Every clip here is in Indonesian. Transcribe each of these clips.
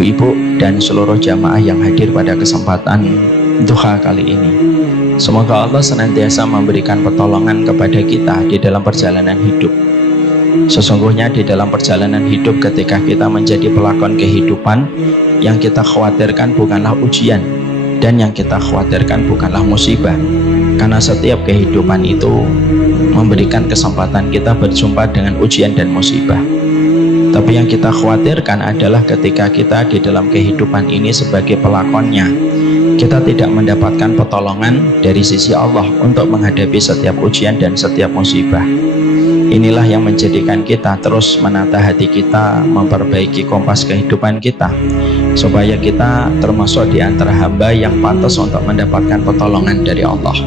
Ibu dan seluruh jamaah yang hadir pada kesempatan duha kali ini. Semoga Allah senantiasa memberikan pertolongan kepada kita di dalam perjalanan hidup. Sesungguhnya di dalam perjalanan hidup ketika kita menjadi pelakon kehidupan, yang kita khawatirkan bukanlah ujian, dan yang kita khawatirkan bukanlah musibah. Karena setiap kehidupan itu memberikan kesempatan kita berjumpa dengan ujian dan musibah. Tapi yang kita khawatirkan adalah ketika kita di dalam kehidupan ini sebagai pelakonnya, kita tidak mendapatkan pertolongan dari sisi Allah untuk menghadapi setiap ujian dan setiap musibah. Inilah yang menjadikan kita terus menata hati kita, memperbaiki kompas kehidupan kita, supaya kita termasuk di antara hamba yang pantas untuk mendapatkan pertolongan dari Allah.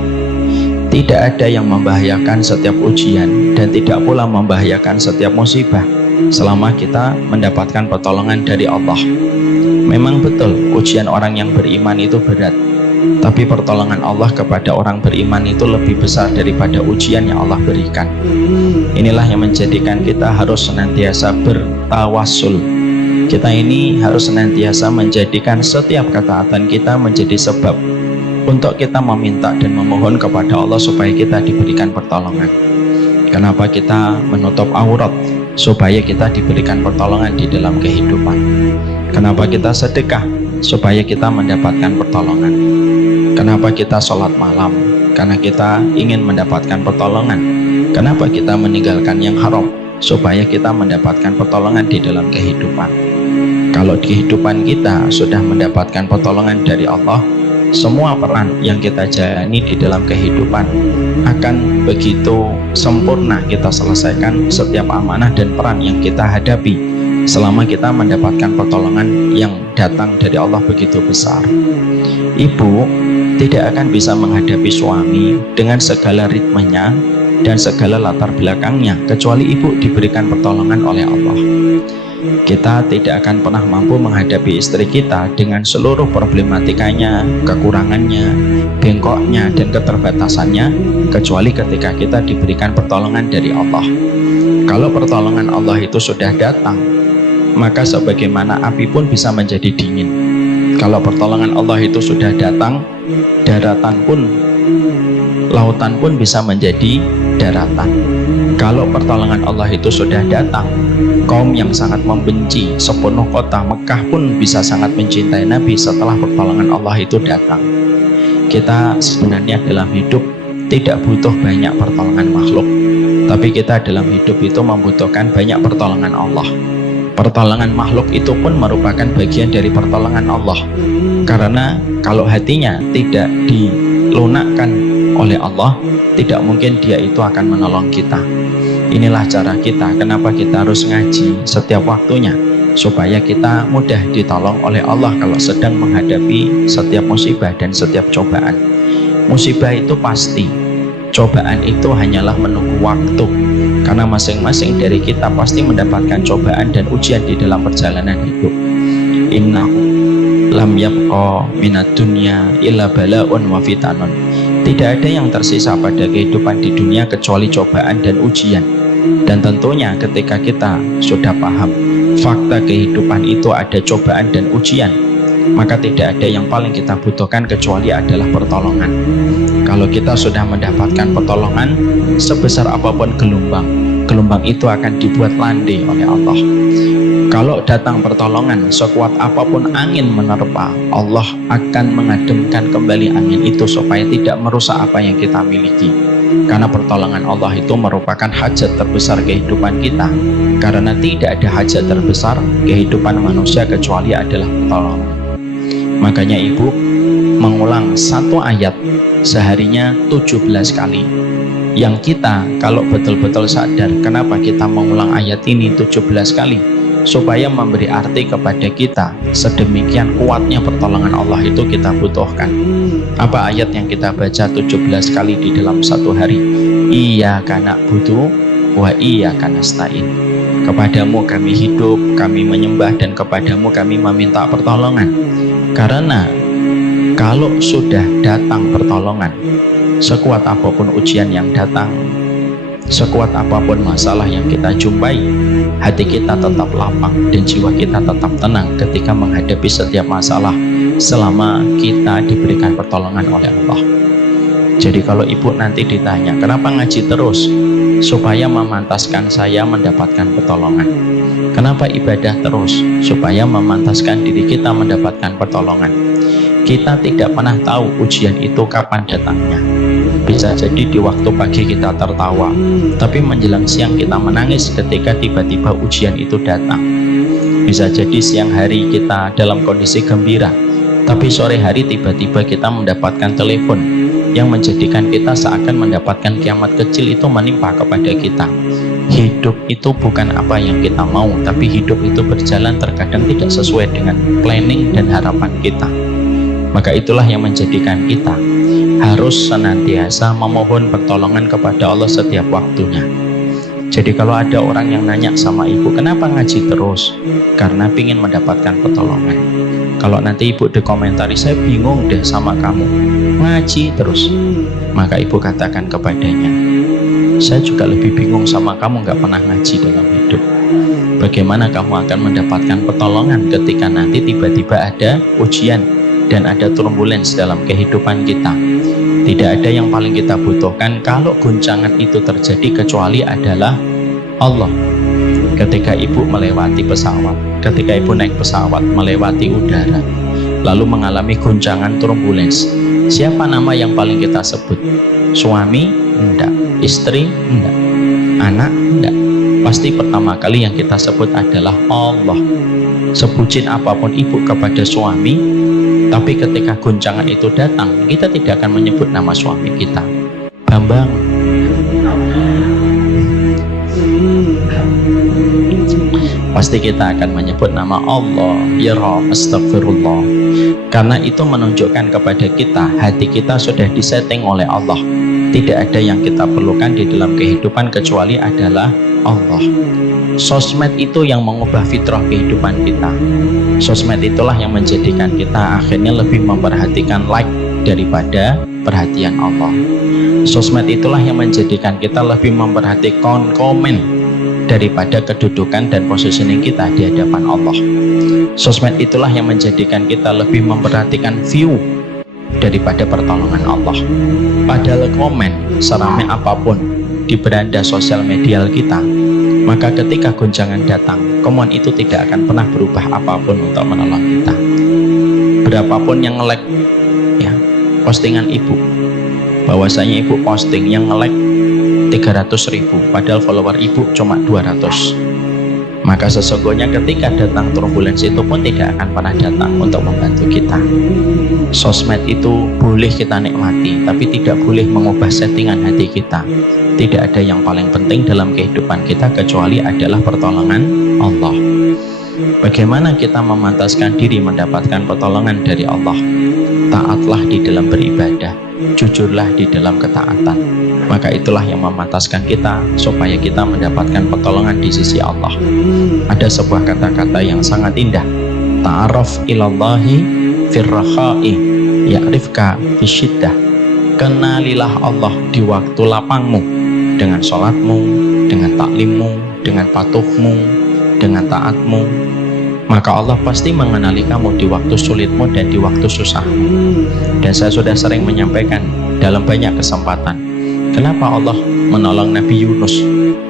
Tidak ada yang membahayakan setiap ujian dan tidak pula membahayakan setiap musibah selama kita mendapatkan pertolongan dari Allah. Memang betul ujian orang yang beriman itu berat, tapi pertolongan Allah kepada orang beriman itu lebih besar daripada ujian yang Allah berikan. Inilah yang menjadikan kita harus senantiasa bertawassul. Kita ini harus senantiasa menjadikan setiap ketaatan kita menjadi sebab untuk kita meminta dan memohon kepada Allah supaya kita diberikan pertolongan. Kenapa kita menutup aurat? Supaya kita diberikan pertolongan di dalam kehidupan. Kenapa kita sedekah? Supaya kita mendapatkan pertolongan. Kenapa kita sholat malam? Karena kita ingin mendapatkan pertolongan. Kenapa kita meninggalkan yang haram? Supaya kita mendapatkan pertolongan di dalam kehidupan. Kalau kehidupan kita sudah mendapatkan pertolongan dari Allah, semua peran yang kita jalani di dalam kehidupan akan begitu sempurna kita selesaikan setiap amanah dan peran yang kita hadapi selama kita mendapatkan pertolongan yang datang dari Allah begitu besar. Ibu tidak akan bisa menghadapi suami dengan segala ritmenya dan segala latar belakangnya kecuali ibu diberikan pertolongan oleh Allah. Kita tidak akan pernah mampu menghadapi istri kita dengan seluruh problematikanya, kekurangannya, bengkoknya, dan keterbatasannya kecuali ketika kita diberikan pertolongan dari Allah. Kalau pertolongan Allah itu sudah datang, maka sebagaimana api pun bisa menjadi dingin. Kalau pertolongan Allah itu sudah datang, daratan pun, lautan pun bisa menjadi daratan. Kalau pertolongan Allah itu sudah datang, kaum yang sangat membenci sepenuh kota Mekah pun bisa sangat mencintai Nabi setelah pertolongan Allah itu datang. Kita sebenarnya dalam hidup tidak butuh banyak pertolongan makhluk, tapi kita dalam hidup itu membutuhkan banyak pertolongan Allah. Pertolongan makhluk itu pun merupakan bagian dari pertolongan Allah, karena kalau hatinya tidak dilunakkan oleh Allah, tidak mungkin dia itu akan menolong kita. Inilah cara kita, kenapa kita harus ngaji setiap waktunya, supaya kita mudah ditolong oleh Allah kalau sedang menghadapi setiap musibah dan setiap cobaan. Musibah itu pasti, cobaan itu hanyalah menunggu waktu, karena masing-masing dari kita pasti mendapatkan cobaan dan ujian di dalam perjalanan hidup. Innahu lam yabqa minad dunya illa bala'un wa fitanun. Tidak ada yang tersisa pada kehidupan di dunia kecuali cobaan dan ujian. Dan tentunya ketika kita sudah paham fakta kehidupan itu ada cobaan dan ujian, maka tidak ada yang paling kita butuhkan kecuali adalah pertolongan. Kalau kita sudah mendapatkan pertolongan, sebesar apapun gelombang itu akan dibuat landai oleh Allah. Kalau datang pertolongan, sekuat apapun angin menerpa, Allah akan mengademkan kembali angin itu supaya tidak merusak apa yang kita miliki. Karena pertolongan Allah itu merupakan hajat terbesar kehidupan kita. Karena tidak ada hajat terbesar kehidupan manusia kecuali adalah pertolongan. Makanya ibu mengulang satu ayat seharinya 17 kali. Yang kita kalau betul-betul sadar kenapa kita mengulang ayat ini 17 kali, supaya memberi arti kepada kita sedemikian kuatnya pertolongan Allah itu kita butuhkan. Apa ayat yang kita baca 17 kali di dalam satu hari? Iyyaka na'budu wa iyyaka nasta'in. Kepadamu kami hidup, kami menyembah, dan kepadamu kami meminta pertolongan. Karena kalau sudah datang pertolongan, sekuat apapun ujian yang datang, sekuat apapun masalah yang kita jumpai, hati kita tetap lapang dan jiwa kita tetap tenang ketika menghadapi setiap masalah selama kita diberikan pertolongan oleh Allah. Jadi kalau ibu nanti ditanya, kenapa ngaji terus? Supaya memantaskan saya mendapatkan pertolongan. Kenapa ibadah terus? Supaya memantaskan diri kita mendapatkan pertolongan. Kita tidak pernah tahu ujian itu kapan datangnya. Bisa jadi di waktu pagi kita tertawa, tapi menjelang siang kita menangis ketika tiba-tiba ujian itu datang. Bisa jadi siang hari kita dalam kondisi gembira, tapi sore hari tiba-tiba kita mendapatkan telepon yang menjadikan kita seakan mendapatkan kiamat kecil itu menimpa kepada kita. Hidup itu bukan apa yang kita mau, tapi hidup itu berjalan terkadang tidak sesuai dengan planning dan harapan kita. Maka itulah yang menjadikan kita harus senantiasa memohon pertolongan kepada Allah setiap waktunya. Jadi kalau ada orang yang nanya sama ibu, kenapa ngaji terus? Karena ingin mendapatkan pertolongan. Kalau nanti ibu dikomentari, saya bingung deh sama kamu, ngaji terus. Maka ibu katakan kepadanya, saya juga lebih bingung sama kamu, gak pernah ngaji dalam hidup. Bagaimana kamu akan mendapatkan pertolongan ketika nanti tiba-tiba ada ujian dan ada turbulence dalam kehidupan kita? Tidak ada yang paling kita butuhkan kalau guncangan itu terjadi kecuali adalah Allah. Ketika ibu melewati pesawat, ketika ibu naik pesawat melewati udara, lalu mengalami guncangan turbulence, siapa nama yang paling kita sebut? Suami? Enggak. Istri? Enggak. Anak? Enggak. Pasti pertama kali yang kita sebut adalah Allah. Sebutin apapun ibu kepada suami, tapi ketika guncangan itu datang, kita tidak akan menyebut nama suami kita. Bambang, pasti kita akan menyebut nama Allah. Ya Rabb, astagfirullah. Karena itu menunjukkan kepada kita, hati kita sudah disetting oleh Allah. Tidak ada yang kita perlukan di dalam kehidupan kecuali adalah Allah. Sosmed itu yang mengubah fitrah kehidupan kita. Sosmed itulah yang menjadikan kita akhirnya lebih memperhatikan like daripada perhatian Allah. Sosmed itulah yang menjadikan kita lebih memperhatikan komen daripada kedudukan dan positioning kita di hadapan Allah. Sosmed itulah yang menjadikan kita lebih memperhatikan view daripada pertolongan Allah. Padahal komen seramai apapun di beranda sosial media kita, maka ketika guncangan datang, komen itu tidak akan pernah berubah apapun untuk menolong kita. Berapapun yang nge-like ya postingan ibu, bahwasanya ibu posting yang nge-like 300.000 padahal follower ibu cuma 200, maka sesungguhnya ketika datang turbulensi itu pun tidak akan pernah datang untuk membantu kita. Sosmed itu boleh kita nikmati, tapi tidak boleh mengubah settingan hati kita. Tidak ada yang paling penting dalam kehidupan kita kecuali adalah pertolongan Allah. Bagaimana kita memantaskan diri mendapatkan pertolongan dari Allah? Taatlah di dalam beribadah, jujurlah di dalam ketaatan. Maka itulah yang memantaskan kita supaya kita mendapatkan pertolongan di sisi Allah. Ada sebuah kata-kata yang sangat indah. Ta'aruf ilallahi firrakhai ya'rifka fisyiddah. Kenalilah Allah di waktu lapangmu, dengan sholatmu, dengan taklimmu, dengan patuhmu, dengan taatmu. Maka Allah pasti mengenali kamu di waktu sulitmu dan di waktu susahmu. Dan saya sudah sering menyampaikan dalam banyak kesempatan, kenapa Allah menolong Nabi Yunus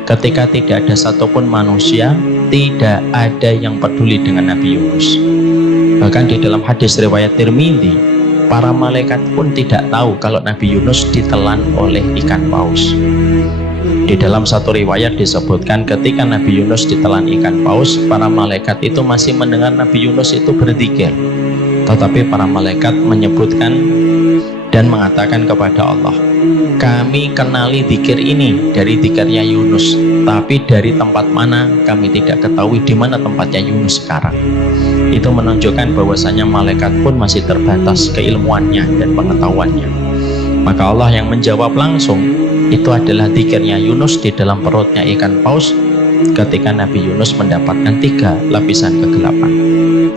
ketika tidak ada satupun manusia, tidak ada yang peduli dengan Nabi Yunus. Bahkan di dalam hadis riwayat Tirmidzi, para malaikat pun tidak tahu kalau Nabi Yunus ditelan oleh ikan paus. Di dalam satu riwayat disebutkan ketika Nabi Yunus ditelan ikan paus, para malaikat itu masih mendengar Nabi Yunus itu berzikir. Tetapi para malaikat menyebutkan dan mengatakan kepada Allah, kami kenali zikir ini dari zikirnya Yunus, tapi dari tempat mana kami tidak ketahui di mana tempatnya Yunus sekarang. Itu menunjukkan bahwasanya malaikat pun masih terbatas keilmuannya dan pengetahuannya. Maka Allah yang menjawab langsung, itu adalah zikirnya Yunus di dalam perutnya ikan paus ketika Nabi Yunus mendapatkan 3 lapisan kegelapan.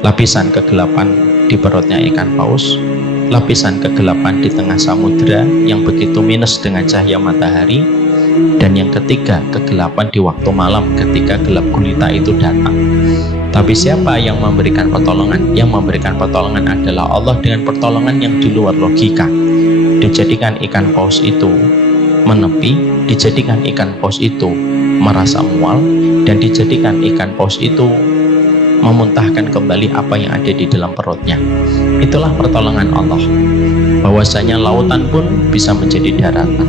Lapisan kegelapan di perutnya ikan paus, lapisan kegelapan di tengah samudera yang begitu minus dengan cahaya matahari, Dan yang ketiga, kegelapan di waktu malam ketika gelap gulita itu datang. Tapi siapa yang memberikan pertolongan? Yang memberikan pertolongan adalah Allah dengan pertolongan yang di luar logika. Dijadikan ikan paus itu menepi, dijadikan ikan paus itu merasa mual, dan dijadikan ikan paus itu memuntahkan kembali apa yang ada di dalam perutnya. Itulah pertolongan Allah, bahwasanya lautan pun bisa menjadi daratan.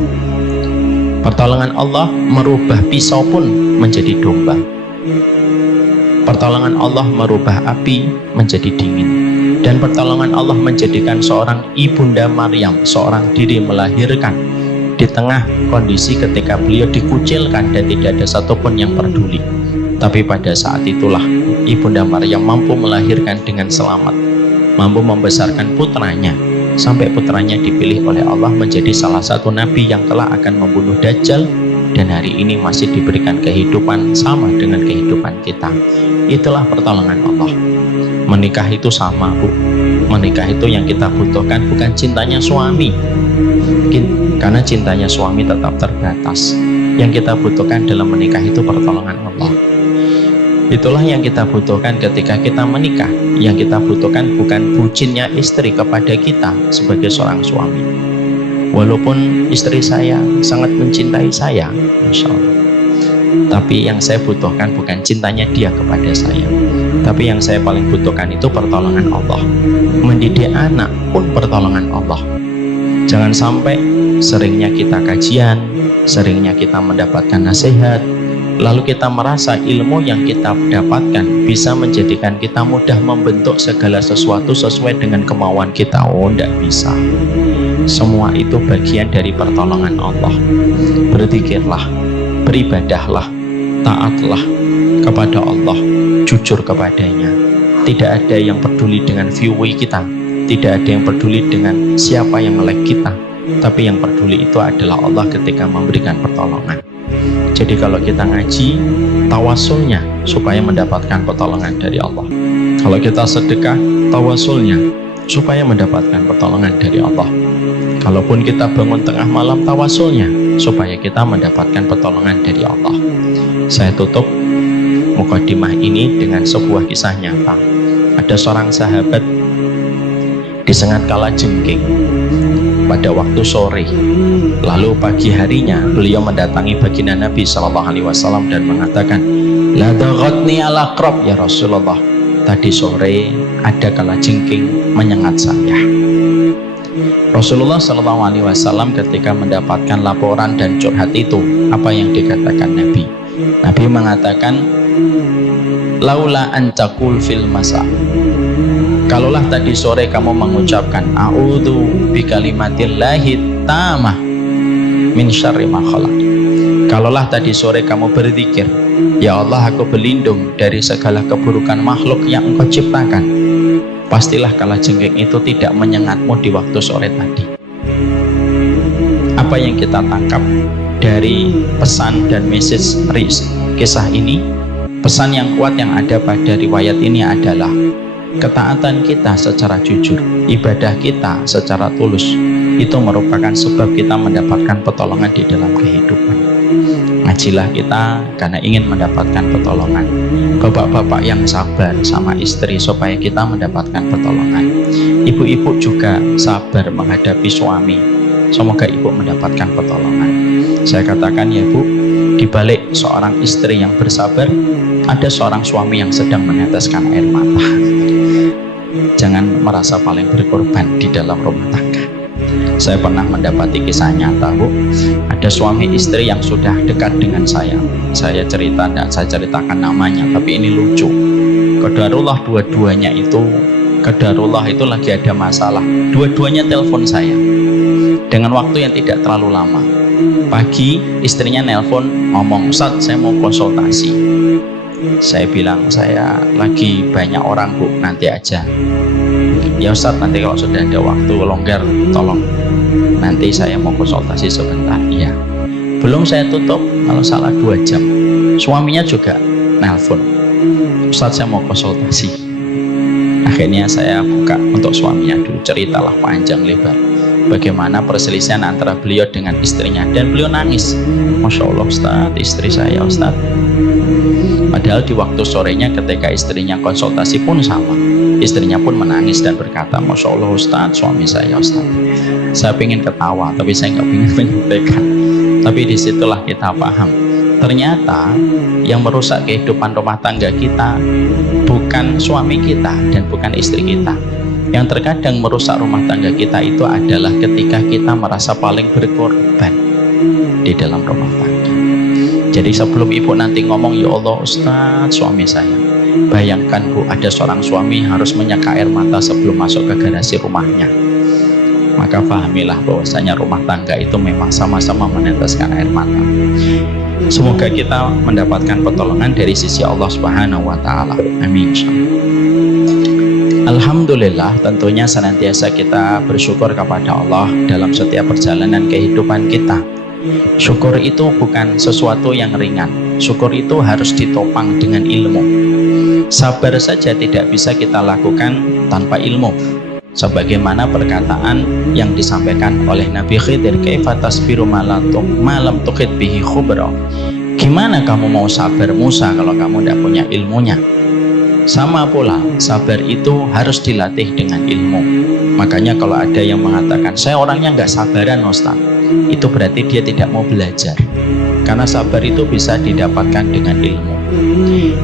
Pertolongan Allah merubah pisau pun menjadi domba. Pertolongan Allah merubah api menjadi dingin. Dan pertolongan Allah menjadikan seorang ibunda Maryam, seorang diri melahirkan di tengah kondisi ketika beliau dikucilkan dan tidak ada satupun yang peduli. Tapi pada saat itulah ibunda Maryam mampu melahirkan dengan selamat, mampu membesarkan putranya, sampai putranya dipilih oleh Allah menjadi salah satu nabi yang kelak akan membunuh Dajjal, dan hari ini masih diberikan kehidupan sama dengan kehidupan kita. Itulah pertolongan Allah. Menikah itu sama, Bu. Menikah itu yang kita butuhkan bukan cintanya suami, karena cintanya suami tetap terbatas. Yang kita butuhkan dalam menikah itu pertolongan Allah. Itulah yang kita butuhkan ketika kita menikah. Yang kita butuhkan bukan bucinnya istri kepada kita sebagai seorang suami. Walaupun istri saya sangat mencintai saya, Masya Allah, tapi yang saya butuhkan bukan cintanya dia kepada saya. Tapi yang saya paling butuhkan itu pertolongan Allah. Mendidik anak pun pertolongan Allah. Jangan sampai seringnya kita kajian, seringnya kita mendapatkan nasihat, lalu kita merasa ilmu yang kita dapatkan bisa menjadikan kita mudah membentuk segala sesuatu sesuai dengan kemauan kita. Oh, tidak bisa. Semua itu bagian dari pertolongan Allah. Berzikirlah, beribadahlah, taatlah kepada Allah, jujur kepadanya. Tidak ada yang peduli dengan view kita, tidak ada yang peduli dengan siapa yang nge-like kita, tapi yang peduli itu adalah Allah ketika memberikan pertolongan. Jadi kalau kita ngaji, tawasulnya supaya mendapatkan pertolongan dari Allah. Kalau kita sedekah, tawasulnya supaya mendapatkan pertolongan dari Allah. Kalaupun kita bangun tengah malam, tawasulnya supaya kita mendapatkan pertolongan dari Allah. Saya tutup mukadimah ini dengan sebuah kisah nyata. Ada seorang sahabat disengat kalajengking pada waktu sore. Lalu pagi harinya beliau mendatangi baginda Nabi SAW dan mengatakan, la daghatni ala aqrab ya Rasulullah. Tadi sore ada kalajengking menyengat saya. Rasulullah SAW ketika mendapatkan laporan dan curhat itu, apa yang dikatakan Nabi? Nabi mengatakan, laula an taqul fil masa. Kalaulah tadi sore kamu mengucapkan a'udzu bikalimatillahi tamah min syarri ma khalaq. Kalaulah tadi sore kamu berzikir, ya Allah, aku berlindung dari segala keburukan makhluk yang engkau ciptakan, pastilah kalajengking itu tidak menyengatmu di waktu sore tadi. Apa yang kita tangkap dari pesan dan message kisah ini? Pesan yang kuat yang ada pada riwayat ini adalah ketaatan kita secara jujur, ibadah kita secara tulus, itu merupakan sebab kita mendapatkan pertolongan di dalam kehidupan. Ngajilah kita karena ingin mendapatkan pertolongan. Bapak-bapak yang sabar sama istri supaya kita mendapatkan pertolongan. Ibu-ibu juga sabar menghadapi suami, semoga ibu mendapatkan pertolongan. Saya katakan ya Bu, di balik seorang istri yang bersabar, ada seorang suami yang sedang meneteskan air mata. Jangan merasa paling berkorban di dalam rumah tangga. Saya pernah mendapati kisah nyata, Bu. Ada suami istri yang sudah dekat dengan saya. Saya cerita dan saya ceritakan namanya, tapi ini lucu. Qadarullah dua-duanya itu lagi ada masalah. Dua-duanya telepon saya dengan waktu yang tidak terlalu lama. Pagi istrinya nelpon ngomong, Ustaz, saya mau konsultasi. Saya bilang, saya lagi banyak orang Bu, nanti aja. Ya Ustaz, nanti kalau sudah ada waktu longgar, tolong nanti saya mau konsultasi sebentar. Iya. Belum saya tutup, kalau salah 2 jam suaminya juga nelpon, Ustaz, saya mau konsultasi. Akhirnya saya buka untuk suaminya dulu, ceritalah panjang lebar. bagaimana perselisihan antara beliau dengan istrinya, dan beliau nangis. Masya Allah Ustaz, istri saya Ustaz. Padahal di waktu sorenya ketika istrinya konsultasi pun sama, istrinya pun menangis dan berkata, Masya Allah Ustaz, suami saya Ustaz. Saya ingin ketawa tapi saya nggak ingin menyampaikan. Tapi disitulah kita paham, ternyata yang merusak kehidupan rumah tangga kita bukan suami kita dan bukan istri kita. Yang terkadang merusak rumah tangga kita itu adalah ketika kita merasa paling berkorban di dalam rumah tangga. Jadi sebelum ibu nanti ngomong, ya Allah Ustaz, suami saya, bayangkan Bu, ada seorang suami harus menyeka air mata sebelum masuk ke garasi rumahnya. Maka pahamilah bahwasanya rumah tangga itu memang sama-sama meneteskan air mata. Semoga kita mendapatkan pertolongan dari sisi Allah Subhanahu wa Ta'ala. Amin. Alhamdulillah, tentunya senantiasa kita bersyukur kepada Allah dalam setiap perjalanan kehidupan kita. Syukur itu bukan sesuatu yang ringan. Syukur itu harus ditopang dengan ilmu. Sabar saja tidak bisa kita lakukan tanpa ilmu. Sebagaimana perkataan yang disampaikan oleh Nabi Khidir, kaifa tasbiru malam tuqid bihi khubra. Gimana kamu mau sabar Musa kalau kamu tidak punya ilmunya? Sama pula, sabar itu harus dilatih dengan ilmu. Makanya kalau ada yang mengatakan, saya orangnya nggak sabaran Ustaz, itu berarti dia tidak mau belajar. Karena sabar itu bisa didapatkan dengan ilmu.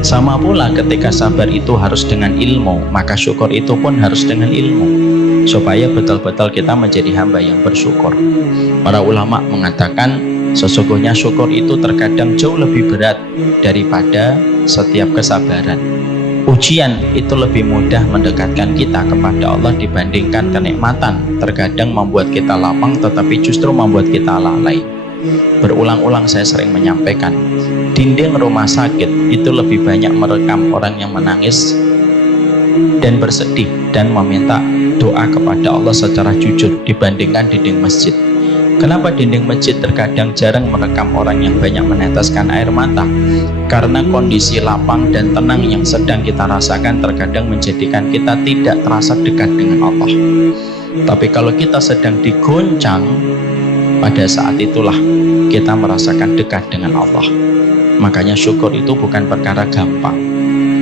Sama pula ketika sabar itu harus dengan ilmu, maka syukur itu pun harus dengan ilmu, supaya betul-betul kita menjadi hamba yang bersyukur. Para ulama mengatakan sesungguhnya syukur itu terkadang jauh lebih berat daripada setiap kesabaran. Ujian itu lebih mudah mendekatkan kita kepada Allah dibandingkan kenikmatan. Terkadang membuat kita lapang tetapi justru membuat kita lalai. Berulang-ulang saya sering menyampaikan, dinding rumah sakit itu lebih banyak merekam orang yang menangis dan bersedih dan meminta doa kepada Allah secara jujur dibandingkan dinding masjid. Kenapa dinding masjid terkadang jarang merekam orang yang banyak meneteskan air mata? Karena kondisi lapang dan tenang yang sedang kita rasakan terkadang menjadikan kita tidak terasa dekat dengan Allah. Tapi kalau kita sedang digoncang, pada saat itulah kita merasakan dekat dengan Allah. Makanya syukur itu bukan perkara gampang.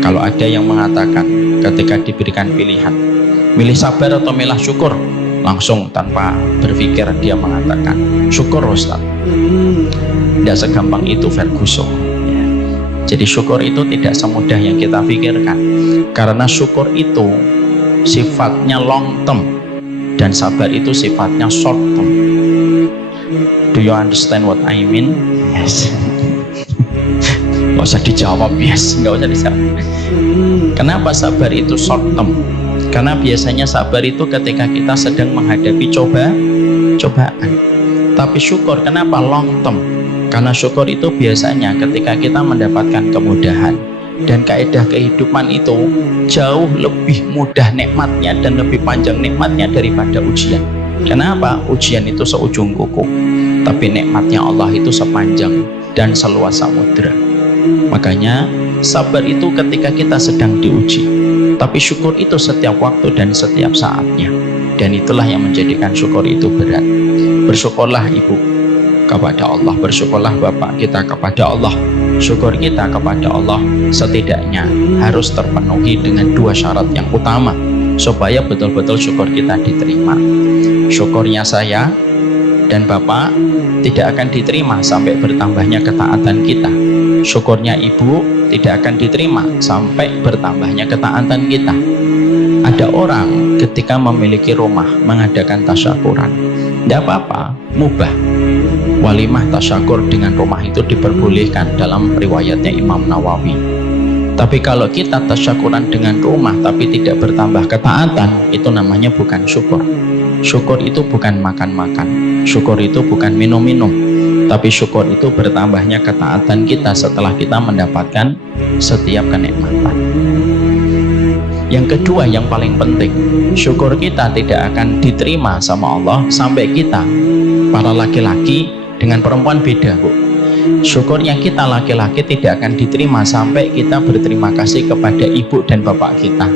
Kalau ada yang mengatakan ketika diberikan pilihan, milih sabar atau milih syukur, langsung tanpa berpikir dia mengatakan syukur Ustaz. Tidak segampang itu Ferguson. Jadi syukur itu tidak semudah yang kita pikirkan. Karena syukur itu sifatnya long term dan sabar itu sifatnya short term. Do you understand what I mean? Yes. Gak usah dijawab, yes. Gak usah dijawab. Kenapa sabar itu short term? Karena biasanya sabar itu ketika kita sedang menghadapi cobaan. Tapi syukur kenapa long term? Karena syukur itu biasanya ketika kita mendapatkan kemudahan. Dan kaidah kehidupan itu jauh lebih mudah nikmatnya dan lebih panjang nikmatnya daripada ujian. Kenapa? Ujian itu seujung kuku, tapi nikmatnya Allah itu sepanjang dan seluas samudra. Makanya sabar itu ketika kita sedang diuji, tapi syukur itu setiap waktu dan setiap saatnya. Dan itulah yang menjadikan syukur itu berat. Bersyukurlah ibu kepada Allah, bersyukurlah bapak kita kepada Allah. Syukur kita kepada Allah setidaknya harus terpenuhi dengan dua syarat yang utama supaya betul-betul syukur kita diterima. Syukurnya saya dan bapak tidak akan diterima sampai bertambahnya ketaatan kita. Syukurnya ibu tidak akan diterima sampai bertambahnya ketaatan kita. Ada orang ketika memiliki rumah mengadakan tasyakuran, tidak apa-apa, mubah. Walimah tasyakur dengan rumah itu diperbolehkan dalam riwayatnya Imam Nawawi. Tapi kalau kita tasyakuran dengan rumah tapi tidak bertambah ketaatan, itu namanya bukan syukur. Syukur itu bukan makan-makan, syukur itu bukan minum-minum, tapi syukur itu bertambahnya ketaatan kita setelah kita mendapatkan setiap kenikmatan. Yang kedua yang paling penting, syukur kita tidak akan diterima sama Allah sampai kita, para laki-laki dengan perempuan beda, Bu. Syukurnya kita laki-laki tidak akan diterima sampai kita berterima kasih kepada ibu dan bapak kita.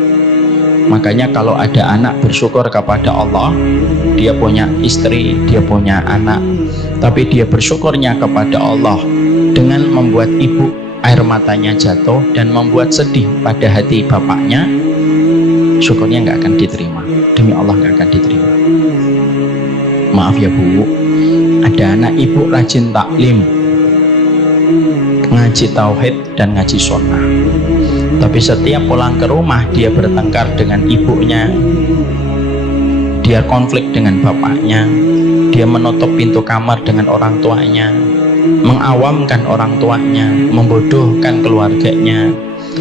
Makanya kalau ada anak bersyukur kepada Allah, dia punya istri, dia punya anak, tapi dia bersyukurnya kepada Allah dengan membuat ibu air matanya jatuh dan membuat sedih pada hati bapaknya, syukurnya nggak akan diterima. Demi Allah nggak akan diterima. Maaf ya Bu, ada anak ibu rajin taklim, ngaji tauhid dan ngaji sunnah, tapi setiap pulang ke rumah dia bertengkar dengan ibunya, dia konflik dengan bapaknya, dia menutup pintu kamar dengan orang tuanya, mengawamkan orang tuanya, membodohkan keluarganya,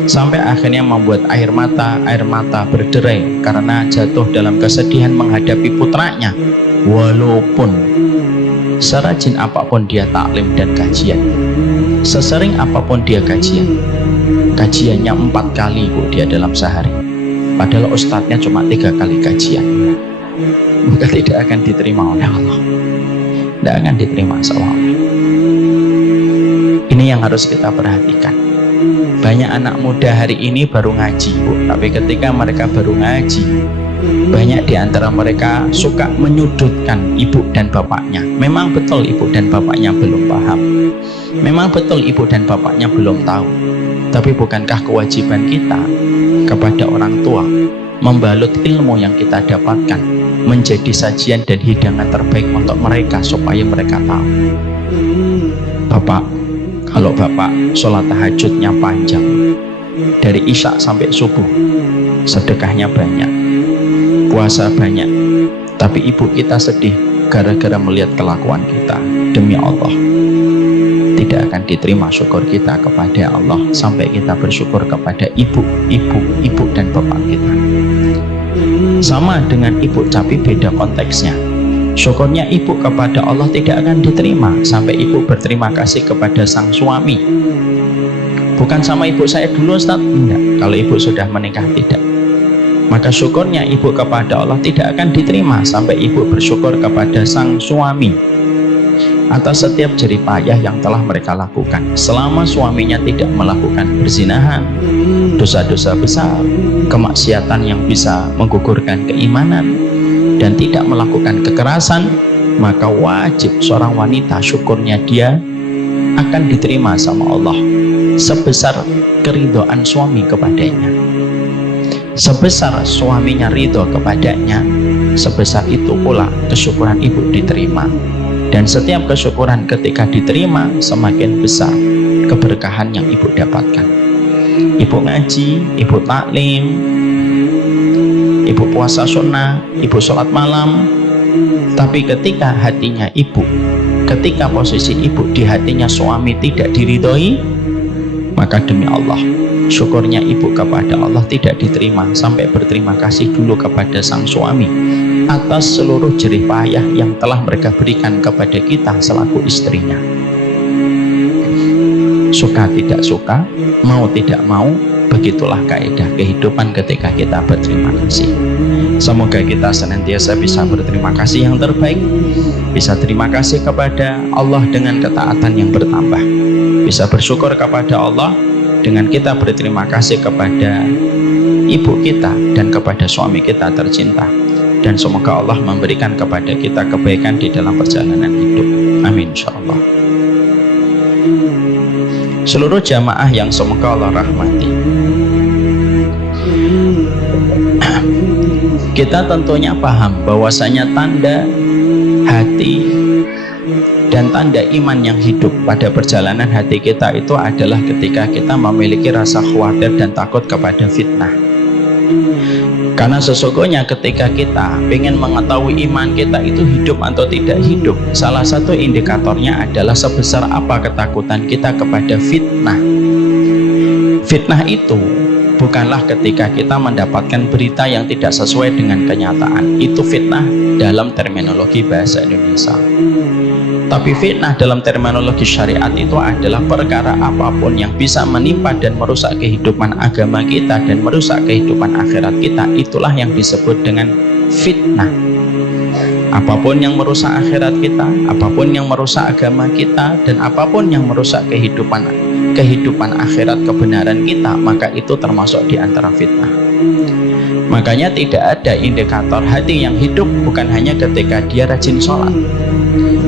sampai akhirnya membuat air mata berderai karena jatuh dalam kesedihan menghadapi putranya. Walaupun serajin apapun dia taklim dan kajian, sesering apapun dia kajiannya 4 kali Bu dia dalam sehari, padahal ustadznya cuma 3 kali kajian, maka tidak akan diterima oleh Allah, tidak akan diterima sama Allah. Ini yang harus kita perhatikan. Banyak anak muda hari ini baru ngaji Bu, tapi ketika mereka baru ngaji, banyak di antara mereka suka menyudutkan ibu dan bapaknya. Memang betul ibu dan bapaknya belum paham, memang betul ibu dan bapaknya belum tahu, tapi bukankah kewajiban kita kepada orang tua membalut ilmu yang kita dapatkan menjadi sajian dan hidangan terbaik untuk mereka supaya mereka tahu. Bapak, kalau bapak sholat tahajudnya panjang dari isya sampai subuh, sedekahnya banyak, puasa banyak, tapi ibu kita sedih gara-gara melihat kelakuan kita, demi Allah tidak akan diterima syukur kita kepada Allah sampai kita bersyukur kepada ibu dan bapak kita. Sama dengan ibu, tapi beda konteksnya. Syukurnya ibu kepada Allah tidak akan diterima sampai ibu berterima kasih kepada sang suami. Bukan sama ibu saya dulu Ustaz, enggak. Kalau ibu sudah menikah tidak. Maka syukurnya ibu kepada Allah tidak akan diterima sampai ibu bersyukur kepada sang suami atas setiap jerih payah yang telah mereka lakukan selama suaminya tidak melakukan perzinahan, dosa-dosa besar, kemaksiatan yang bisa menggugurkan keimanan, dan tidak melakukan kekerasan. Maka wajib seorang wanita syukurnya dia akan diterima sama Allah sebesar keridhaan suami kepadanya. Sebesar suaminya ridho kepadanya, sebesar itu pula kesyukuran ibu diterima. Dan setiap kesyukuran ketika diterima, semakin besar keberkahan yang ibu dapatkan. Ibu ngaji, ibu taklim, ibu puasa sunnah, ibu sholat malam, tapi ketika hatinya ibu, ketika posisi ibu di hatinya suami tidak diridhoi, maka demi Allah syukurnya ibu kepada Allah tidak diterima sampai berterima kasih dulu kepada sang suami atas seluruh jerih payah yang telah mereka berikan kepada kita selaku istrinya. Suka tidak suka, mau tidak mau, begitulah kaidah kehidupan ketika kita berterima kasih. Semoga kita senantiasa bisa berterima kasih yang terbaik, bisa terima kasih kepada Allah dengan ketaatan yang bertambah, bisa bersyukur kepada Allah dengan kita berterima kasih kepada ibu kita dan kepada suami kita tercinta. Dan semoga Allah memberikan kepada kita kebaikan di dalam perjalanan hidup. Amin insyaallah. Seluruh jamaah yang semoga Allah rahmati, kita tentunya paham bahwasanya tanda hati dan tanda iman yang hidup pada perjalanan hati kita itu adalah ketika kita memiliki rasa khawatir dan takut kepada fitnah. Karena sesungguhnya ketika kita ingin mengetahui iman kita itu hidup atau tidak hidup, salah satu indikatornya adalah sebesar apa ketakutan kita kepada fitnah. Fitnah itu bukanlah ketika kita mendapatkan berita yang tidak sesuai dengan kenyataan. Itu fitnah dalam terminologi bahasa Indonesia. Tapi fitnah dalam terminologi syariat itu adalah perkara apapun yang bisa menimpa dan merusak kehidupan agama kita dan merusak kehidupan akhirat kita. Itulah yang disebut dengan fitnah. Apapun yang merusak akhirat kita, apapun yang merusak agama kita, dan apapun yang merusak kehidupan akhirat kebenaran kita, maka itu termasuk di antara fitnah. Makanya tidak ada indikator hati yang hidup bukan hanya ketika dia rajin sholat.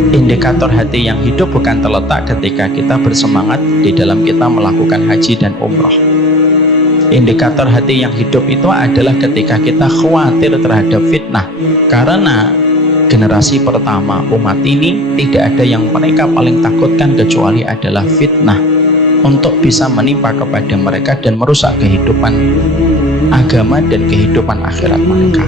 Indikator hati yang hidup bukan terletak ketika kita bersemangat di dalam kita melakukan haji dan umroh. Indikator hati yang hidup itu adalah ketika kita khawatir terhadap fitnah. Karena generasi pertama umat ini tidak ada yang mereka paling takutkan kecuali adalah fitnah untuk bisa menimpa kepada mereka dan merusak kehidupan agama dan kehidupan akhirat mereka.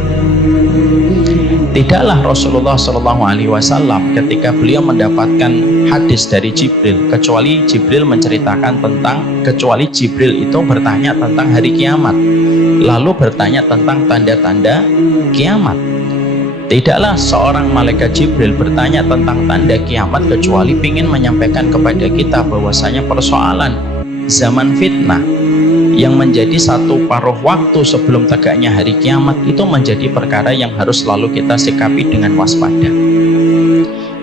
Tidaklah Rasulullah SAW ketika beliau mendapatkan hadis dari Jibril, kecuali Jibril itu bertanya tentang hari kiamat, lalu bertanya tentang tanda-tanda kiamat. Tidaklah seorang malaikat Jibril bertanya tentang tanda kiamat kecuali ingin menyampaikan kepada kita bahwasanya persoalan zaman fitnah yang menjadi satu paruh waktu sebelum tegaknya hari kiamat itu menjadi perkara yang harus selalu kita sikapi dengan waspada.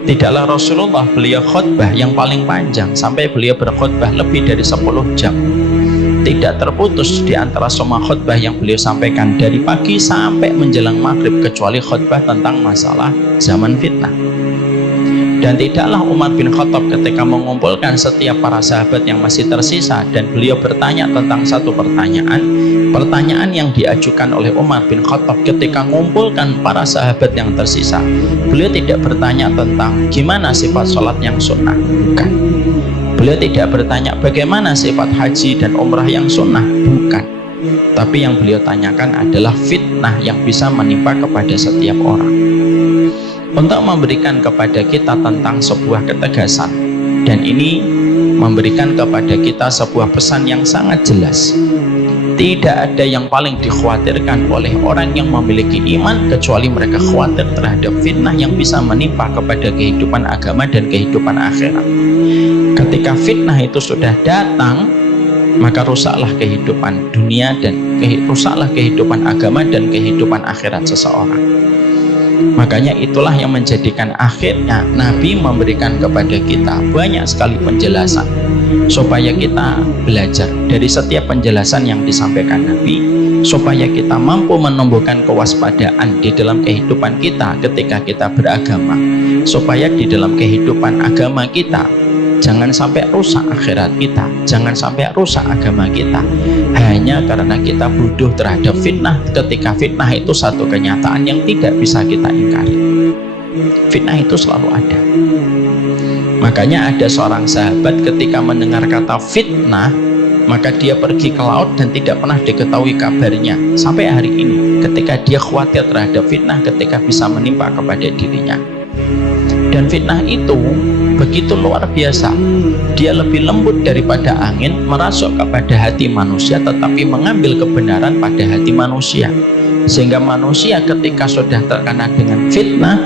Tidaklah Rasulullah beliau khutbah yang paling panjang sampai beliau berkhutbah lebih dari 10 jam. Tidak terputus di antara semua khutbah yang beliau sampaikan dari pagi sampai menjelang maghrib kecuali khutbah tentang masalah zaman fitnah. Dan tidaklah Umar bin Khattab ketika mengumpulkan setiap para sahabat yang masih tersisa dan beliau bertanya tentang satu pertanyaan yang diajukan oleh Umar bin Khattab ketika mengumpulkan para sahabat yang tersisa, beliau tidak bertanya tentang gimana sifat sholat yang sunnah, bukan. Beliau tidak bertanya bagaimana sifat haji dan umrah yang sunnah, bukan. Tapi yang beliau tanyakan adalah fitnah yang bisa menimpa kepada setiap orang, untuk memberikan kepada kita tentang sebuah ketegasan. Dan ini memberikan kepada kita sebuah pesan yang sangat jelas. Tidak ada yang paling dikhawatirkan oleh orang yang memiliki iman kecuali mereka khawatir terhadap fitnah yang bisa menimpa kepada kehidupan agama dan kehidupan akhirat. Ketika fitnah itu sudah datang, maka rusaklah kehidupan dunia dan rusaklah kehidupan agama dan kehidupan akhirat seseorang. Makanya itulah yang menjadikan akhirnya Nabi memberikan kepada kita banyak sekali penjelasan supaya kita belajar dari setiap penjelasan yang disampaikan Nabi, supaya kita mampu menumbuhkan kewaspadaan di dalam kehidupan kita ketika kita beragama, supaya di dalam kehidupan agama kita jangan sampai rusak akhirat kita, jangan sampai rusak agama kita hanya karena kita bodoh terhadap fitnah, ketika fitnah itu satu kenyataan yang tidak bisa kita ingkari. Fitnah itu selalu ada. Makanya ada seorang sahabat ketika mendengar kata fitnah, maka dia pergi ke laut dan tidak pernah diketahui kabarnya sampai hari ini, ketika dia khawatir terhadap fitnah ketika bisa menimpa kepada dirinya. Dan fitnah itu begitu luar biasa, dia lebih lembut daripada angin, merasuk kepada hati manusia tetapi mengambil kebenaran pada hati manusia, sehingga manusia ketika sudah terkena dengan fitnah,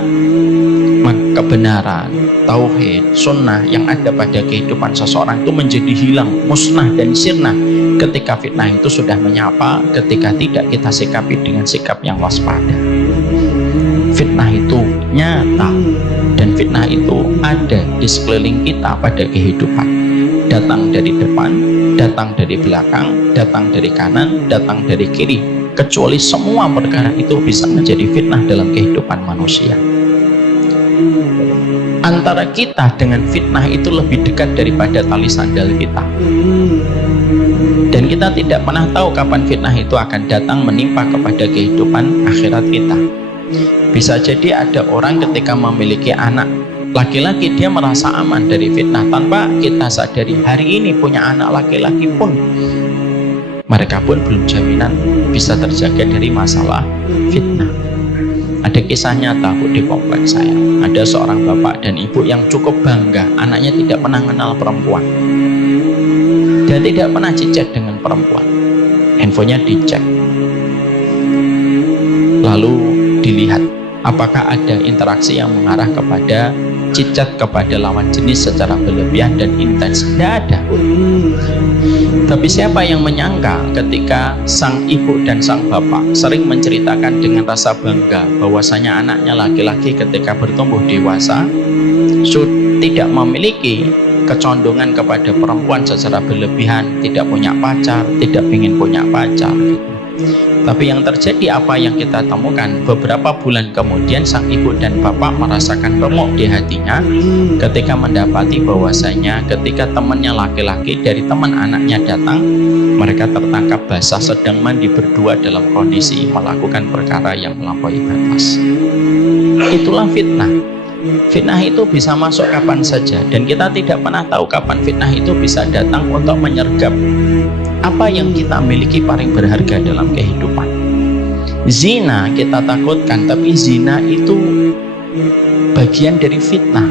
maka kebenaran, tauhid, sunnah yang ada pada kehidupan seseorang itu menjadi hilang, musnah dan sirna ketika fitnah itu sudah menyapa, ketika tidak kita sikapi dengan sikap yang waspada. Fitnah itu nyata dan fitnah itu ada di sekeliling kita pada kehidupan, datang dari depan, datang dari belakang, datang dari kanan, datang dari kiri, kecuali semua perkara itu bisa menjadi fitnah dalam kehidupan manusia. Antara kita dengan fitnah itu lebih dekat daripada tali sandal kita, dan kita tidak pernah tahu kapan fitnah itu akan datang menimpa kepada kehidupan akhirat kita. Bisa jadi ada orang ketika memiliki anak laki-laki, dia merasa aman dari fitnah tanpa kita sadari. Hari ini punya anak laki-laki pun, mereka pun belum jaminan bisa terjaga dari masalah fitnah. Ada kisah nyata di kompleks saya. Ada seorang bapak dan ibu yang cukup bangga anaknya tidak pernah kenal perempuan. Dia tidak pernah cicet dengan perempuan. Handphonenya dicek, lalu dilihat apakah ada interaksi yang mengarah kepada cicat kepada lawan jenis secara berlebihan dan intens. Tidak ada. Tapi siapa yang menyangka ketika sang ibu dan sang bapak sering menceritakan dengan rasa bangga bahwasanya anaknya laki-laki ketika bertumbuh dewasa tidak memiliki kecondongan kepada perempuan secara berlebihan, tidak punya pacar, tidak ingin punya pacar gitu. Tapi yang terjadi apa yang kita temukan, beberapa bulan kemudian sang ibu dan bapak merasakan remuk di hatinya ketika mendapati bahwasanya ketika temannya laki-laki dari teman anaknya datang, mereka tertangkap basah sedang mandi berdua dalam kondisi melakukan perkara yang melampaui batas. Itulah fitnah. Fitnah itu bisa masuk kapan saja, dan kita tidak pernah tahu kapan fitnah itu bisa datang untuk menyergap apa yang kita miliki paling berharga dalam kehidupan. Zina kita takutkan, tapi zina itu bagian dari fitnah.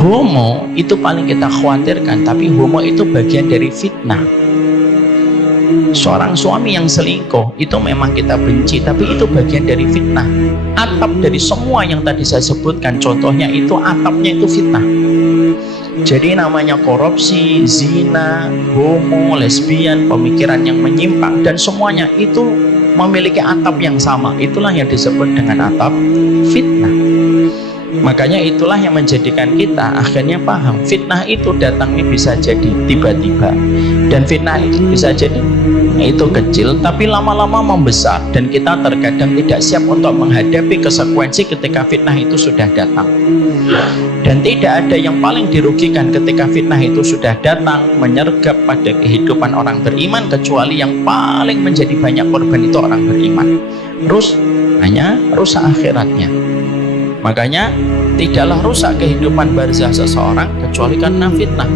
Homo itu paling kita khawatirkan, tapi homo itu bagian dari fitnah. Seorang suami yang selingkuh itu memang kita benci, tapi itu bagian dari fitnah. Atap dari semua yang tadi saya sebutkan, contohnya itu atapnya itu fitnah. Jadi namanya korupsi, zina, homo, lesbian, pemikiran yang menyimpang, dan semuanya itu memiliki atap yang sama. Itulah yang disebut dengan atap fitnah. Makanya itulah yang menjadikan kita akhirnya paham fitnah itu datangnya bisa jadi tiba-tiba, dan fitnah itu bisa jadi itu kecil tapi lama-lama membesar, dan kita terkadang tidak siap untuk menghadapi konsekuensi ketika fitnah itu sudah datang. Dan tidak ada yang paling dirugikan ketika fitnah itu sudah datang menyergap pada kehidupan orang beriman, kecuali yang paling menjadi banyak korban itu orang beriman. Hanya rusak akhiratnya. Makanya tidaklah rusak kehidupan barzah seseorang kecuali karena fitnah,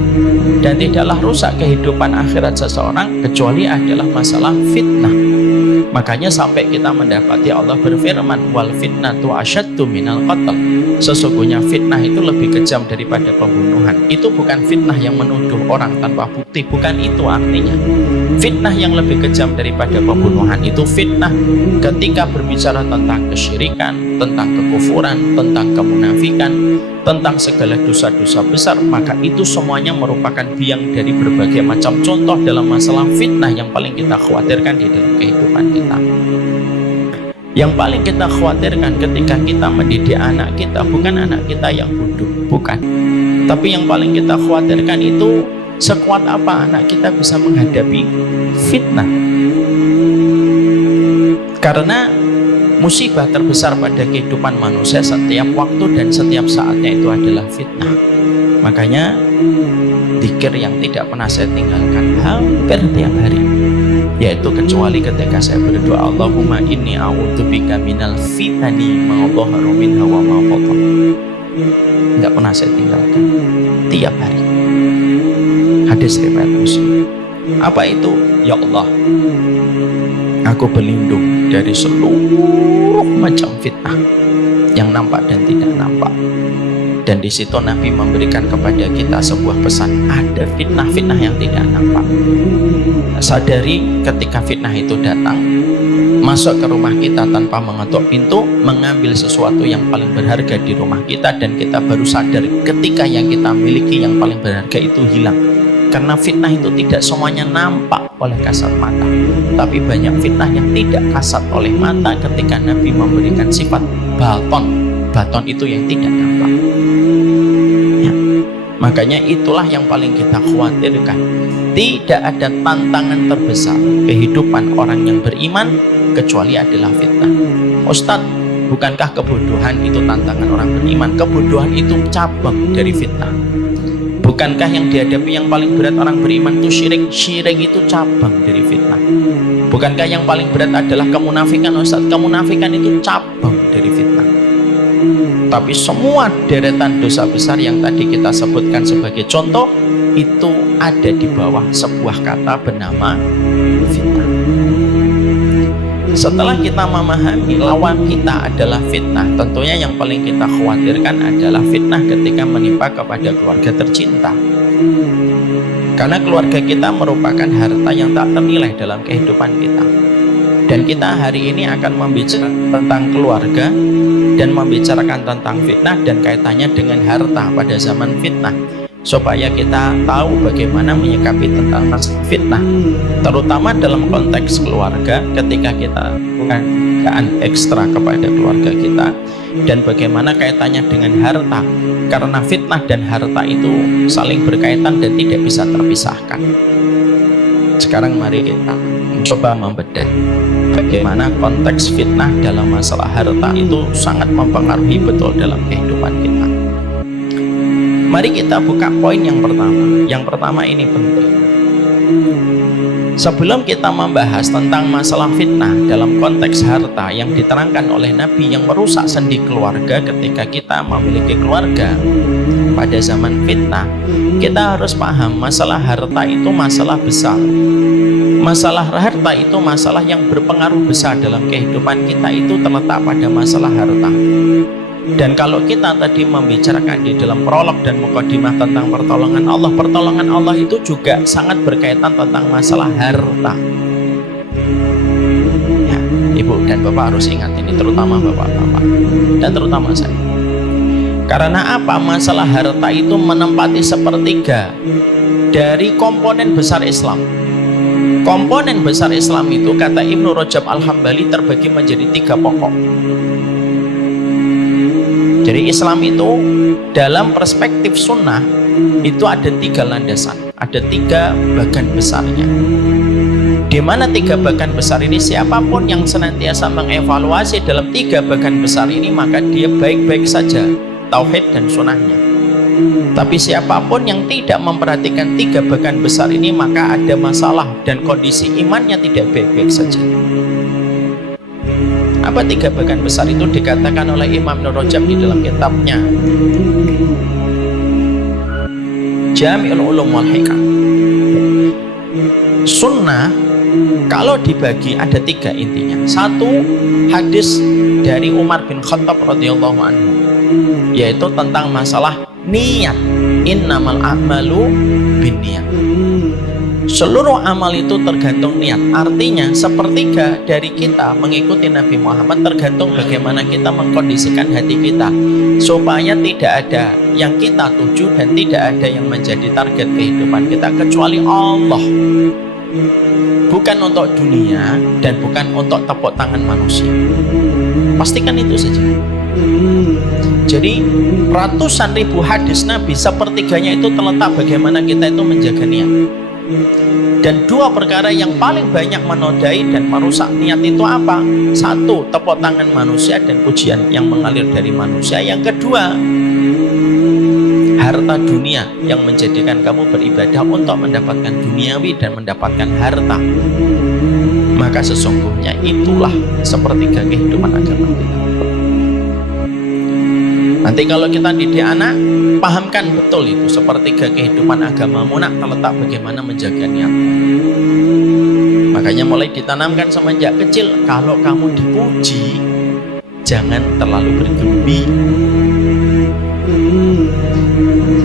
dan tidaklah rusak kehidupan akhirat seseorang kecuali adalah masalah fitnah. Makanya sampai kita mendapati Allah berfirman, wal fitnatu asyaddu minal qatl. Sesungguhnya fitnah itu lebih kejam daripada pembunuhan. Itu bukan fitnah yang menuduh orang tanpa bukti, bukan itu artinya. Fitnah yang lebih kejam daripada pembunuhan itu fitnah ketika berbicara tentang kesyirikan, tentang kekufuran, tentang kemunafikan, tentang segala dosa-dosa besar, maka itu semuanya merupakan biang dari berbagai macam contoh dalam masalah fitnah yang paling kita khawatirkan di dalam kehidupan kita. Yang paling kita khawatirkan ketika kita mendidik anak kita, bukan anak kita yang bodoh, bukan. Tapi yang paling kita khawatirkan itu sekuat apa anak kita bisa menghadapi fitnah. Karena musibah terbesar pada kehidupan manusia setiap waktu dan setiap saatnya itu adalah fitnah. Makanya zikir yang tidak pernah saya tinggalkan hampir tiap hari, yaitu kecuali ketika saya berdoa, Allahumma inni a'udzubika minal fitani ma dhahara minha wa ma batan. Enggak pernah saya tinggalkan tiap hari. Hadis riwayat Muslim. Apa itu? Ya Allah, aku berlindung dari seluruh macam fitnah yang nampak dan tidak nampak. Dan di situ Nabi memberikan kepada kita sebuah pesan, ada fitnah-fitnah yang tidak nampak. Sadari ketika fitnah itu datang, masuk ke rumah kita tanpa mengetuk pintu, mengambil sesuatu yang paling berharga di rumah kita, dan kita baru sadar ketika yang kita miliki yang paling berharga itu hilang. Karena fitnah itu tidak semuanya nampak oleh kasat mata, tapi banyak fitnah yang tidak kasat oleh mata ketika Nabi memberikan sifat baton. Baton itu yang tidak nampak ya. Makanya itulah yang paling kita khawatirkan. Tidak ada tantangan terbesar kehidupan orang yang beriman kecuali adalah fitnah. Ustadz, bukankah kebodohan itu tantangan orang beriman? Kebodohan itu cabang dari fitnah. Bukankah yang dihadapi yang paling berat orang beriman itu syirik? Syirik itu cabang dari fitnah. Bukankah yang paling berat adalah kemunafikan? Ustaz, kemunafikan itu cabang dari fitnah. Tapi semua deretan dosa besar yang tadi kita sebutkan sebagai contoh itu ada di bawah sebuah kata bernama fitnah. Setelah kita memahami lawan kita adalah fitnah, tentunya yang paling kita khawatirkan adalah fitnah ketika menimpa kepada keluarga tercinta. Karena keluarga kita merupakan harta yang tak ternilai dalam kehidupan kita. Dan kita hari ini akan membicarakan tentang keluarga dan membicarakan tentang fitnah dan kaitannya dengan harta pada zaman fitnah, supaya kita tahu bagaimana menyikapi tentang fitnah, terutama dalam konteks keluarga ketika kita bukan ekstra kepada keluarga kita, dan bagaimana kaitannya dengan harta, karena fitnah dan harta itu saling berkaitan dan tidak bisa terpisahkan. Sekarang mari kita mencoba membedah bagaimana konteks fitnah dalam masalah harta itu sangat mempengaruhi betul dalam kehidupan kita. Mari kita buka poin yang pertama. Yang pertama ini penting. Sebelum kita membahas tentang masalah fitnah dalam konteks harta yang diterangkan oleh Nabi yang merusak sendi keluarga ketika kita memiliki keluarga pada zaman fitnah, kita harus paham masalah harta itu masalah besar. Masalah harta itu masalah yang berpengaruh besar dalam kehidupan kita, itu terletak pada masalah harta. Dan kalau kita tadi membicarakan di dalam prolog dan mukadimah tentang pertolongan Allah itu juga sangat berkaitan tentang masalah harta. Ya, Ibu dan Bapak harus ingat ini, terutama Bapak-bapak dan terutama saya. Karena apa? Masalah harta itu menempati sepertiga dari komponen besar Islam. Komponen besar Islam itu, kata Ibnu Rajab Al-Hambali, terbagi menjadi 3 pokok. Jadi Islam itu dalam perspektif sunnah itu ada 3 landasan, ada 3 bagan besarnya. Di mana 3 bagan besar ini, siapapun yang senantiasa mengevaluasi dalam 3 bagan besar ini, maka dia baik-baik saja tauhid dan sunnahnya. Tapi siapapun yang tidak memperhatikan 3 bagan besar ini, maka ada masalah dan kondisi imannya tidak baik-baik saja. Apa 3 bagan besar itu? Dikatakan oleh Imam Ibnu Rajab di dalam kitabnya Jami'ul Ulum wal Hikam. Sunnah kalau dibagi ada 3 intinya. 1, hadis dari Umar bin Khattab radhiyallahu anhu, yaitu tentang masalah niat. Innamal a'malu binniyat. Seluruh amal itu tergantung niat. Artinya sepertiga dari kita mengikuti Nabi Muhammad tergantung bagaimana kita mengkondisikan hati kita, supaya tidak ada yang kita tuju dan tidak ada yang menjadi target kehidupan kita kecuali Allah. Bukan untuk dunia dan bukan untuk tepuk tangan manusia. Pastikan itu saja. Jadi ratusan ribu hadis Nabi, sepertiganya itu terletak bagaimana kita itu menjaga niat. Dan 2 perkara yang paling banyak menodai dan merusak niat itu apa? 1, tepuk tangan manusia dan pujian yang mengalir dari manusia. Yang kedua, harta dunia yang menjadikan kamu beribadah untuk mendapatkan duniawi dan mendapatkan harta. Maka sesungguhnya itulah sepertiga kehidupan agama kita. Nanti kalau kita didik anak, pahamkan betul itu sepertiga kehidupan agamamu nak terletak bagaimana menjaga niat. Makanya mulai ditanamkan semenjak kecil, kalau kamu dipuji jangan terlalu bergeming.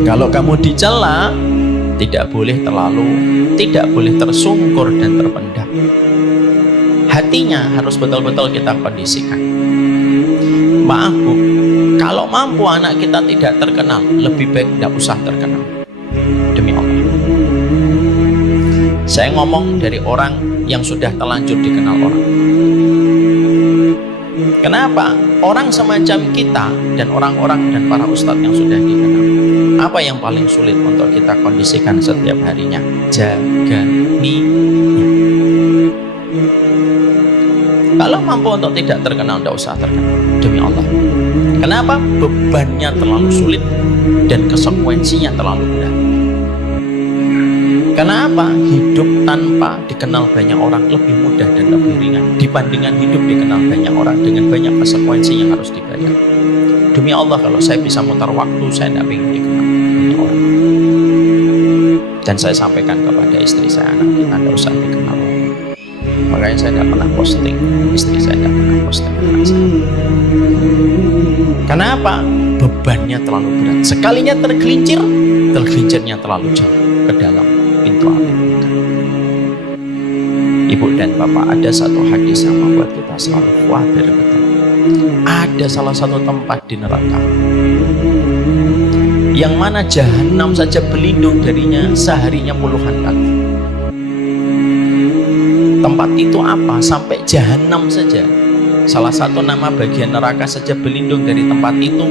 Kalau kamu dicela tidak boleh tersungkur dan terpendam. Hatinya harus betul-betul kita kondisikan. Maaf Bu, kalau mampu anak kita tidak terkenal, lebih baik tidak usah terkenal. Demi Allah. Saya ngomong dari orang yang sudah terlanjur dikenal orang. Kenapa? Orang semacam kita dan orang-orang dan para ustadz yang sudah dikenal, apa yang paling sulit untuk kita kondisikan setiap harinya? Jaga niat. Kalau mampu untuk tidak terkenal, tidak usah terkenal. Demi Allah. Kenapa? Bebannya terlalu sulit dan konsekuensinya terlalu berat. Kenapa? Hidup tanpa dikenal banyak orang lebih mudah dan lebih ringan dibandingkan hidup dikenal banyak orang dengan banyak konsekuensi yang harus dibayar. Demi Allah, kalau saya bisa mutar waktu, saya tidak ingin dikenal banyak orang. Dan saya sampaikan kepada istri saya, anak kita tidak usah dikenal orang. Makanya saya tidak pernah posting, istri saya tidak pernah posting anak saya. Kenapa? Bebannya terlalu berat. Sekalinya tergelincirnya terlalu jauh ke dalam pintu api. Ibu dan Bapak, ada satu hadis yang membuat kita selalu khawatir betul. Ada salah satu tempat di neraka yang mana jahanam saja berlindung darinya seharinya puluhan kali. Tempat itu apa? Sampai jahanam saja, salah satu nama bagian neraka saja berlindung dari tempat itu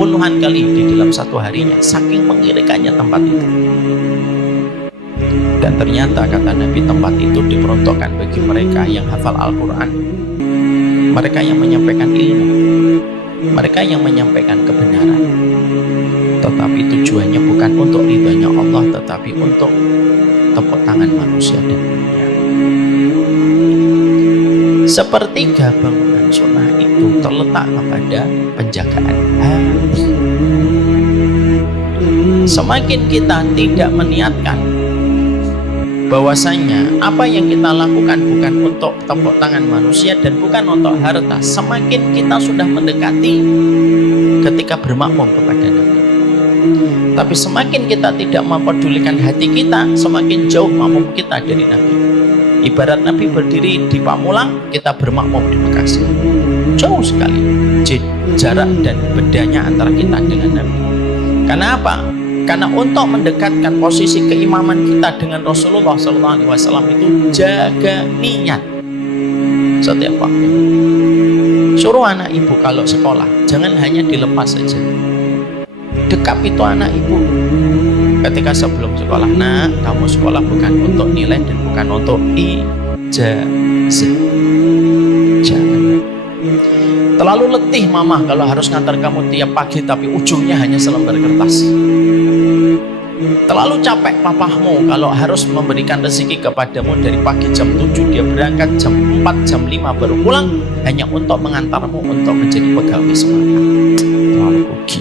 puluhan kali di dalam satu harinya. Saking mengerikannya tempat itu. Dan ternyata kata Nabi, tempat itu diperuntukkan bagi mereka yang hafal Al-Quran, mereka yang menyampaikan ilmu, mereka yang menyampaikan kebenaran. Tetapi tujuannya bukan untuk ridhonya Allah, tetapi untuk tepuk tangan manusia dan dunia. Sepertiga bangunan sunnah itu terletak kepada penjagaan hati. Semakin kita tidak meniatkan bahwasanya apa yang kita lakukan bukan untuk tepuk tangan manusia dan bukan untuk harta, semakin kita sudah mendekati ketika bermakmum kepada Nabi. Tapi semakin kita tidak mempedulikan hati kita, semakin jauh makmum kita dari Nabi. Ibarat Nabi berdiri di Pamulang, kita bermakmum di Bekasi. Jauh sekali jarak dan bedanya antara kita dengan Nabi. Karena apa? Karena untuk mendekatkan posisi keimaman kita dengan Rasulullah SAW itu jaga niat setiap waktu. Suruh anak ibu kalau sekolah jangan hanya dilepas saja. Dekap itu anak ibu ketika sebelum sekolah. Nah, kamu sekolah bukan untuk nilai dan bukan untuk ijazah. Jangan. Terlalu letih mama kalau harus ngantar kamu tiap pagi tapi ujungnya hanya selembar kertas. Terlalu capek papahmu kalau harus memberikan rezeki kepadamu dari pagi jam 7 dia berangkat, jam 4, jam 5 baru pulang hanya untuk mengantarmu untuk menjadi pegawai semata. Terlalu rugi.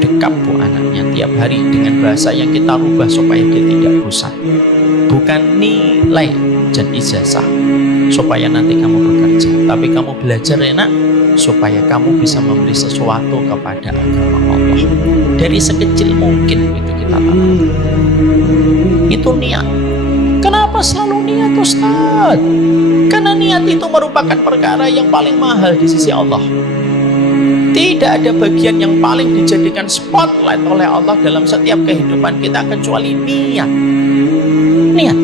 Dekap bu anaknya tiap hari dengan bahasa yang kita rubah supaya dia tidak bosan. Bukan nilai dan ijazah supaya nanti kamu bekerja, tapi kamu belajar enak supaya kamu bisa memberi sesuatu kepada agama Allah. Dari sekecil mungkin itu kita tanamkan. Itu niat. Kenapa selalu niat, Ustaz? Karena niat itu merupakan perkara yang paling mahal di sisi Allah. Tidak ada bagian yang paling dijadikan spotlight oleh Allah dalam setiap kehidupan kita kecuali niat. Niat.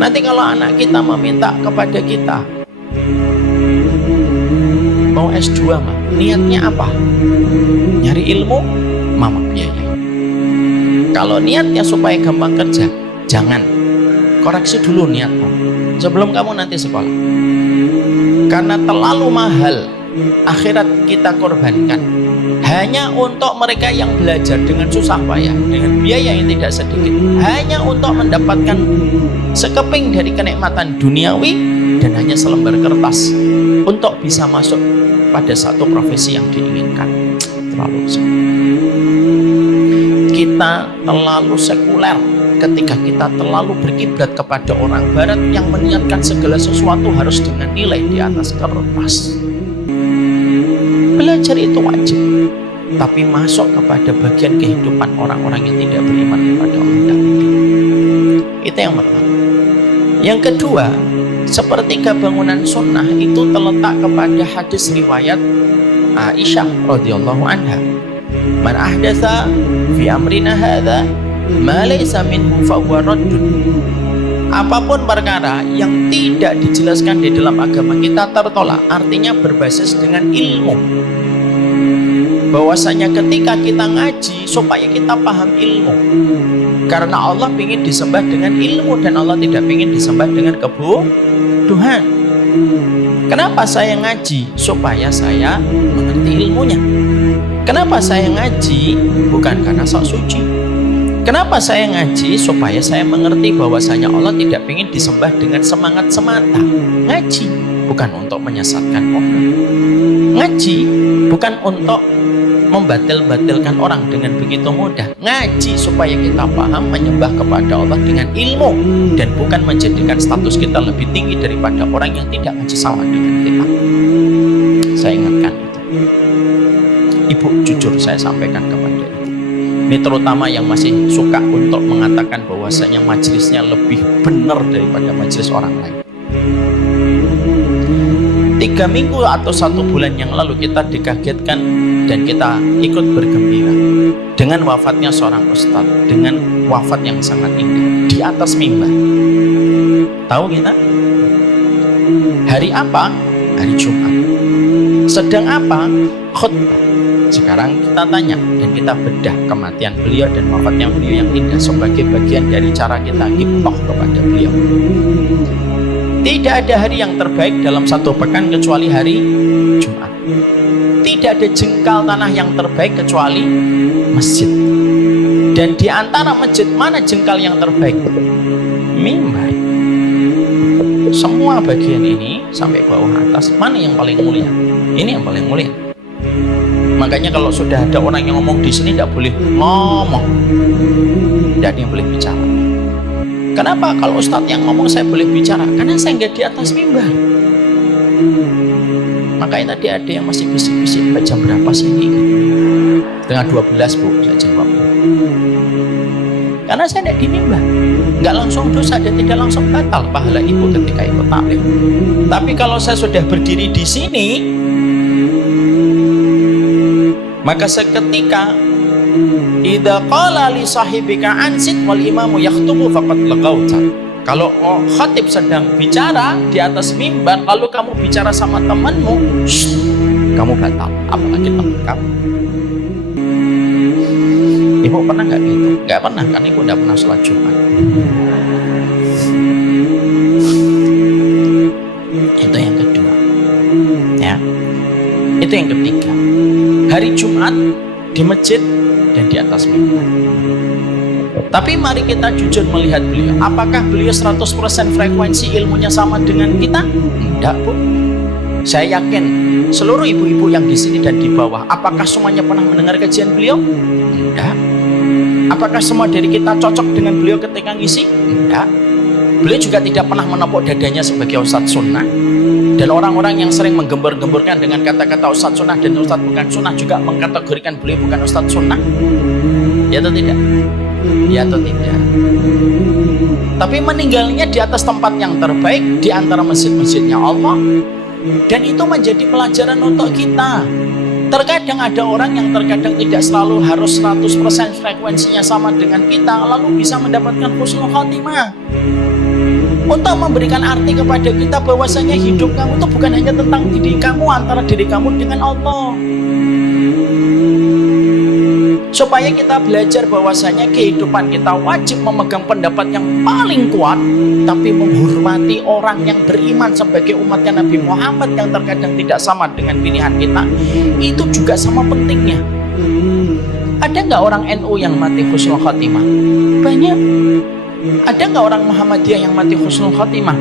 Nanti kalau anak kita meminta kepada kita mau S2 mah, niatnya apa? Nyari ilmu, mama biayai. Kalau niatnya supaya gampang kerja, jangan. Koreksi dulu niatmu sebelum kamu nanti sekolah. Karena terlalu mahal akhirat kita korbankan hanya untuk mereka yang belajar dengan susah payah, dengan biaya yang tidak sedikit, hanya untuk mendapatkan sekeping dari kenikmatan duniawi dan hanya selembar kertas untuk bisa masuk pada satu profesi yang diinginkan. Terlalu kita terlalu sekuler ketika kita terlalu berkiblat kepada orang barat yang meniatkan segala sesuatu harus dengan nilai di atas kertas. Belajar itu wajib, tapi masuk kepada bagian kehidupan orang-orang yang tidak beriman kepada Allah tidak penting. Itu yang pertama. Yang kedua, sepertiga bangunan sunnah itu terletak kepada hadis riwayat Aisyah radhiyallahu anha. Man ahdatsa fi amrina hadza ma laysa minhu fa huwa raddun. Apapun perkara yang tidak dijelaskan di dalam agama kita tertolak. Artinya berbasis dengan ilmu. Bahwasanya ketika kita ngaji supaya kita paham ilmu. Karena Allah ingin disembah dengan ilmu dan Allah tidak ingin disembah dengan kebodohan. Kenapa saya ngaji? Supaya saya mengerti ilmunya. Kenapa saya ngaji? Bukan karena sok suci. Kenapa saya ngaji? Supaya saya mengerti bahwasanya Allah tidak ingin disembah dengan semangat semata. Ngaji bukan untuk menyesatkan orang. Ngaji bukan untuk membatil-batilkan orang dengan begitu mudah. Ngaji supaya kita paham menyembah kepada Allah dengan ilmu dan bukan menjadikan status kita lebih tinggi daripada orang yang tidak ngaji sama dengan kita. Saya ingatkan itu. Ibu, jujur saya sampaikan kepada ibu. Ini terutama yang masih suka untuk mengatakan bahwasanya majelisnya lebih benar daripada majelis orang lain. 3 minggu atau 1 bulan yang lalu kita dikagetkan dan kita ikut bergembira dengan wafatnya seorang ustadz, dengan wafat yang sangat indah di atas mimbar. Tahu kita? Hari apa? hari Jumat. Sedang apa? Khutbah. Sekarang kita tanya dan kita bedah kematian beliau dan wafatnya beliau yang indah sebagai bagian dari cara kita ibtoh kepada beliau. Tidak ada hari yang terbaik dalam satu pekan kecuali hari Jumat. Tidak ada jengkal tanah yang terbaik kecuali masjid. Dan di antara masjid mana jengkal yang terbaik? Mimbar. Semua bagian ini sampai bawah atas, mana yang paling mulia? Ini yang paling mulia. Makanya kalau sudah ada orang yang ngomong di sini tidak boleh ngomong, tidak ada yang boleh bicara. Kenapa? Kalau ustadz yang ngomong saya boleh bicara, karena saya nggak di atas mimbar. Makanya tadi ada yang masih bisik-bisik, jam berapa sih ini? Setengah 12 bu, saya jawab. Karena saya tidak di mimbar, nggak langsung dosa dan tidak langsung batal pahala ibu ketika ikut taklim. Tapi kalau saya sudah berdiri di sini, maka seketika idza qala li sahibika ansit wal imamu yakhutubu faqad laqauta. Kalau khatib sedang bicara di atas mimbar lalu kamu bicara sama temanmu, kamu batal, apalagi teman kamu. Ibu pernah nggak gitu? Nggak pernah, kan ibu nggak pernah sholat Jumat. Itu yang kedua, ya. Itu yang ketiga. Hari Jumat di masjid dan di atas mimbar. Tapi mari kita jujur melihat beliau. Apakah beliau 100% frekuensi ilmunya sama dengan kita? Tidak, Bu. Saya yakin seluruh ibu-ibu yang di sini dan di bawah, apakah semuanya pernah mendengar kajian beliau? Tidak. Apakah semua dari kita cocok dengan beliau ketika ngisi? Tidak. Beliau juga tidak pernah menepuk dadanya sebagai ustadz sunnah. Dan orang-orang yang sering menggembur-gemburkan dengan kata-kata ustadz sunnah dan ustadz bukan sunnah juga mengkategorikan beliau bukan ustadz sunnah. Ya atau tidak? Ya atau tidak? Tapi meninggalnya di atas tempat yang terbaik di antara masjid-masjidnya Allah. Dan itu menjadi pelajaran untuk kita. Terkadang ada orang yang terkadang tidak selalu harus 100% frekuensinya sama dengan kita, lalu bisa mendapatkan husnul khotimah. Untuk memberikan arti kepada kita bahwasanya hidup kamu itu bukan hanya tentang diri kamu, antara diri kamu dengan Allah. Supaya kita belajar bahwasanya kehidupan kita wajib memegang pendapat yang paling kuat, tapi menghormati orang yang beriman sebagai umatnya Nabi Muhammad yang terkadang tidak sama dengan pilihan kita. Itu juga sama pentingnya. Ada nggak orang NU yang mati husnul khotimah? Banyak. Ada nggak orang Muhammadiyah yang mati husnul khotimah?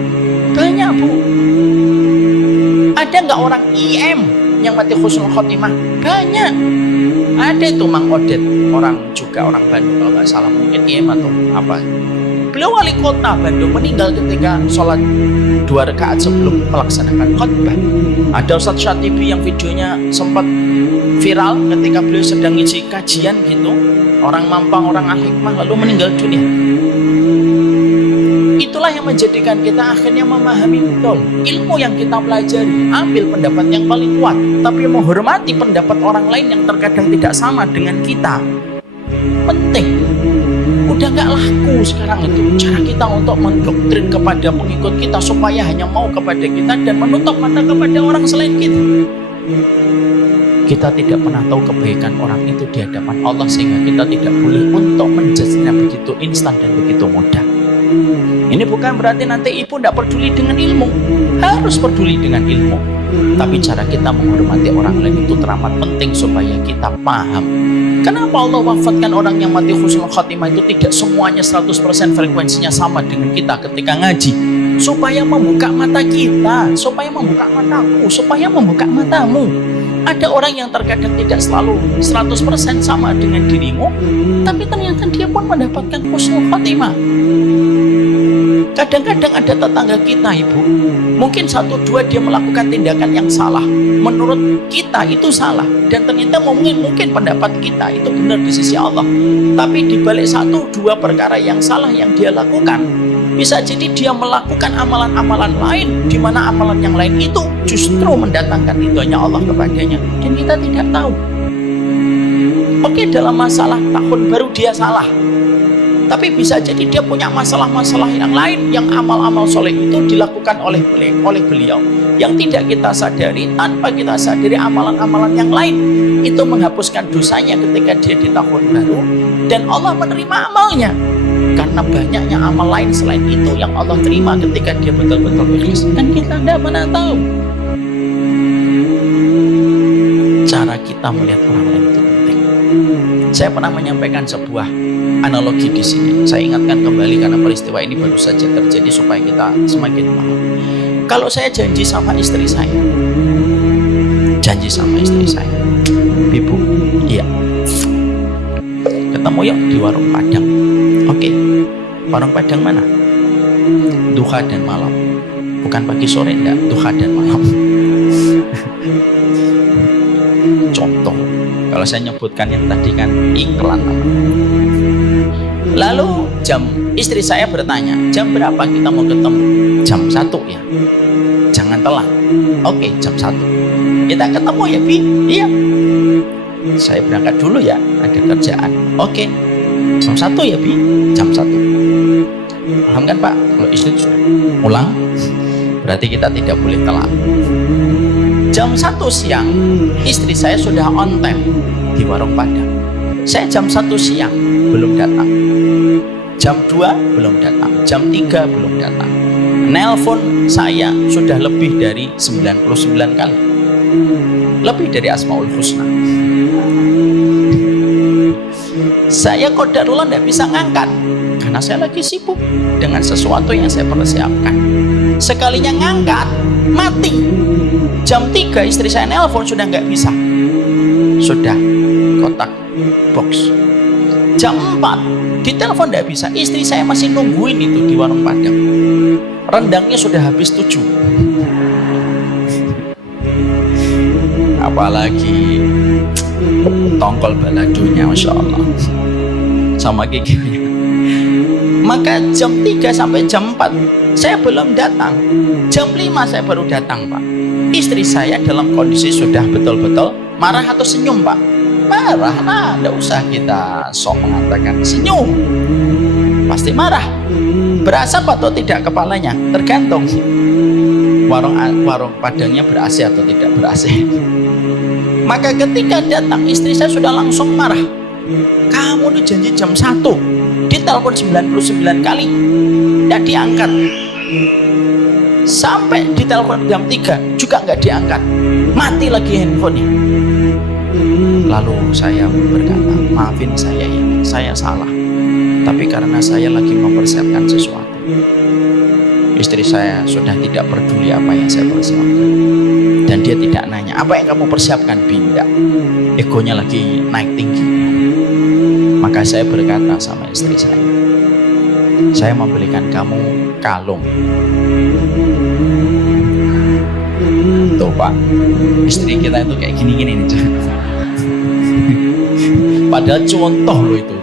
Banyak, Bu. Ada nggak orang IM yang mati husnul khotimah? Banyak. Ada itu Mang Odet, orang Bandung kalau nggak salah, mungkin IM atau apa. Beliau wali kota Bandung, meninggal ketika sholat 2 rakaat sebelum melaksanakan khutbah. Ada Ustadz Syatibi yang videonya sempat viral ketika beliau sedang ngisi kajian gitu, orang Mampang, orang Al-Hikmah, lalu meninggal dunia. Itulah yang menjadikan kita akhirnya memahami betul ilmu yang kita pelajari. Ambil pendapat yang paling kuat, tapi menghormati pendapat orang lain yang terkadang tidak sama dengan kita. Penting. Udah gak laku sekarang itu cara kita untuk mendoktrin kepada pengikut kita supaya hanya mau kepada kita dan menutup mata kepada orang selain kita. Kita tidak pernah tahu kebaikan orang itu di hadapan Allah, sehingga kita tidak boleh untuk menjudge-nya begitu instan dan begitu mudah. Ini bukan berarti nanti ibu tidak peduli dengan ilmu. Harus peduli dengan ilmu. Tapi cara kita menghormati orang lain itu teramat penting supaya kita paham. Kenapa Allah wafatkan orang yang mati husnul khotimah itu tidak semuanya 100% frekuensinya sama dengan kita ketika ngaji? Supaya membuka mata kita, supaya membuka mataku, supaya membuka matamu. Ada orang yang terkadang tidak selalu 100% sama dengan dirimu, tapi ternyata dia pun mendapatkan husnul khotimah. Kadang-kadang ada tetangga kita, Ibu, mungkin 1-2 dia melakukan tindakan yang salah, menurut kita itu salah, dan ternyata mungkin pendapat kita itu benar di sisi Allah. Tapi di balik 1-2 perkara yang salah yang dia lakukan, bisa jadi dia melakukan amalan-amalan lain, di mana amalan yang lain itu justru mendatangkan ridhonya Allah kepadanya, dan kita tidak tahu. Oke, dalam masalah tahun baru dia salah, Tapi bisa jadi dia punya masalah-masalah yang lain, yang amal-amal soleh itu dilakukan oleh beliau yang tidak kita sadari. Tanpa kita sadari amalan-amalan yang lain itu menghapuskan dosanya ketika dia di tahun baru, dan Allah menerima amalnya karena banyaknya amal lain selain itu yang Allah terima ketika dia betul-betul ikhlas. Kan kita tidak pernah tahu. Cara kita melihat orang lain itu penting. Saya pernah menyampaikan sebuah analogi di sini. Saya ingatkan kembali karena peristiwa ini baru saja terjadi supaya kita semakin paham. Kalau saya janji sama istri saya, Ibu, iya, ketemu yuk di warung Padang. Oke, warung Padang mana? Duha dan malam. Bukan pagi sore, enggak, duha dan malam. Contoh, kalau saya nyebutkan yang tadi kan iklan. Lalu istri saya bertanya, jam berapa kita mau ketemu? Jam 1 ya, jangan telat. Oke, jam 1 kita ketemu ya, Bi? Iya, saya berangkat dulu ya, ada kerjaan. Oke, jam 1 ya, Bi? Jam 1. Paham kan Pak? Kalau istri sudah pulang, berarti kita tidak boleh telat. Jam 1 siang, istri saya sudah on time di warung Padang. Saya jam 1 siang belum datang. Jam 2 belum datang. Jam 3 belum datang. Nelpon saya sudah lebih dari 99 kali. Lebih dari Asmaul Husna. Saya qadarullah tidak bisa ngangkat karena saya lagi sibuk dengan sesuatu yang saya persiapkan. Sekalinya ngangkat, mati. Jam 3 istri saya nelpon sudah nggak bisa. Sudah kotak box. Jam 4 ditelepon nggak bisa. Istri saya masih nungguin itu di warung Padang. Rendangnya sudah habis 7. Apalagi tongkol baladonya, Masya Allah, sama giginya. Maka jam 3 sampai jam 4 saya belum datang. Jam 5 saya baru datang, Pak. Istri saya dalam kondisi sudah betul-betul marah atau senyum, Pak? Marah. Nah, tidak usah kita sok mengatakan senyum, pasti marah. Berasap atau tidak kepalanya? Tergantung warung Padangnya ber-AC atau tidak ber-AC. Maka ketika datang istri saya sudah langsung marah. Kamu tuh janji jam 1, ditelepon 99 kali tidak diangkat. Sampai ditelepon jam 3 juga nggak diangkat. Mati lagi handphonenya. Lalu saya berkata, maafin saya ya, saya salah. Tapi karena saya lagi mempersiapkan sesuatu. Istri saya sudah tidak peduli apa yang saya persiapkan. Dan dia tidak nanya, apa yang kamu persiapkan, Binda? Egonya lagi naik tinggi. Maka saya berkata sama istri saya membelikan kamu kalung. Tuh Pak, istri kita itu kayak gini-gini nih. Padahal contoh loh itu.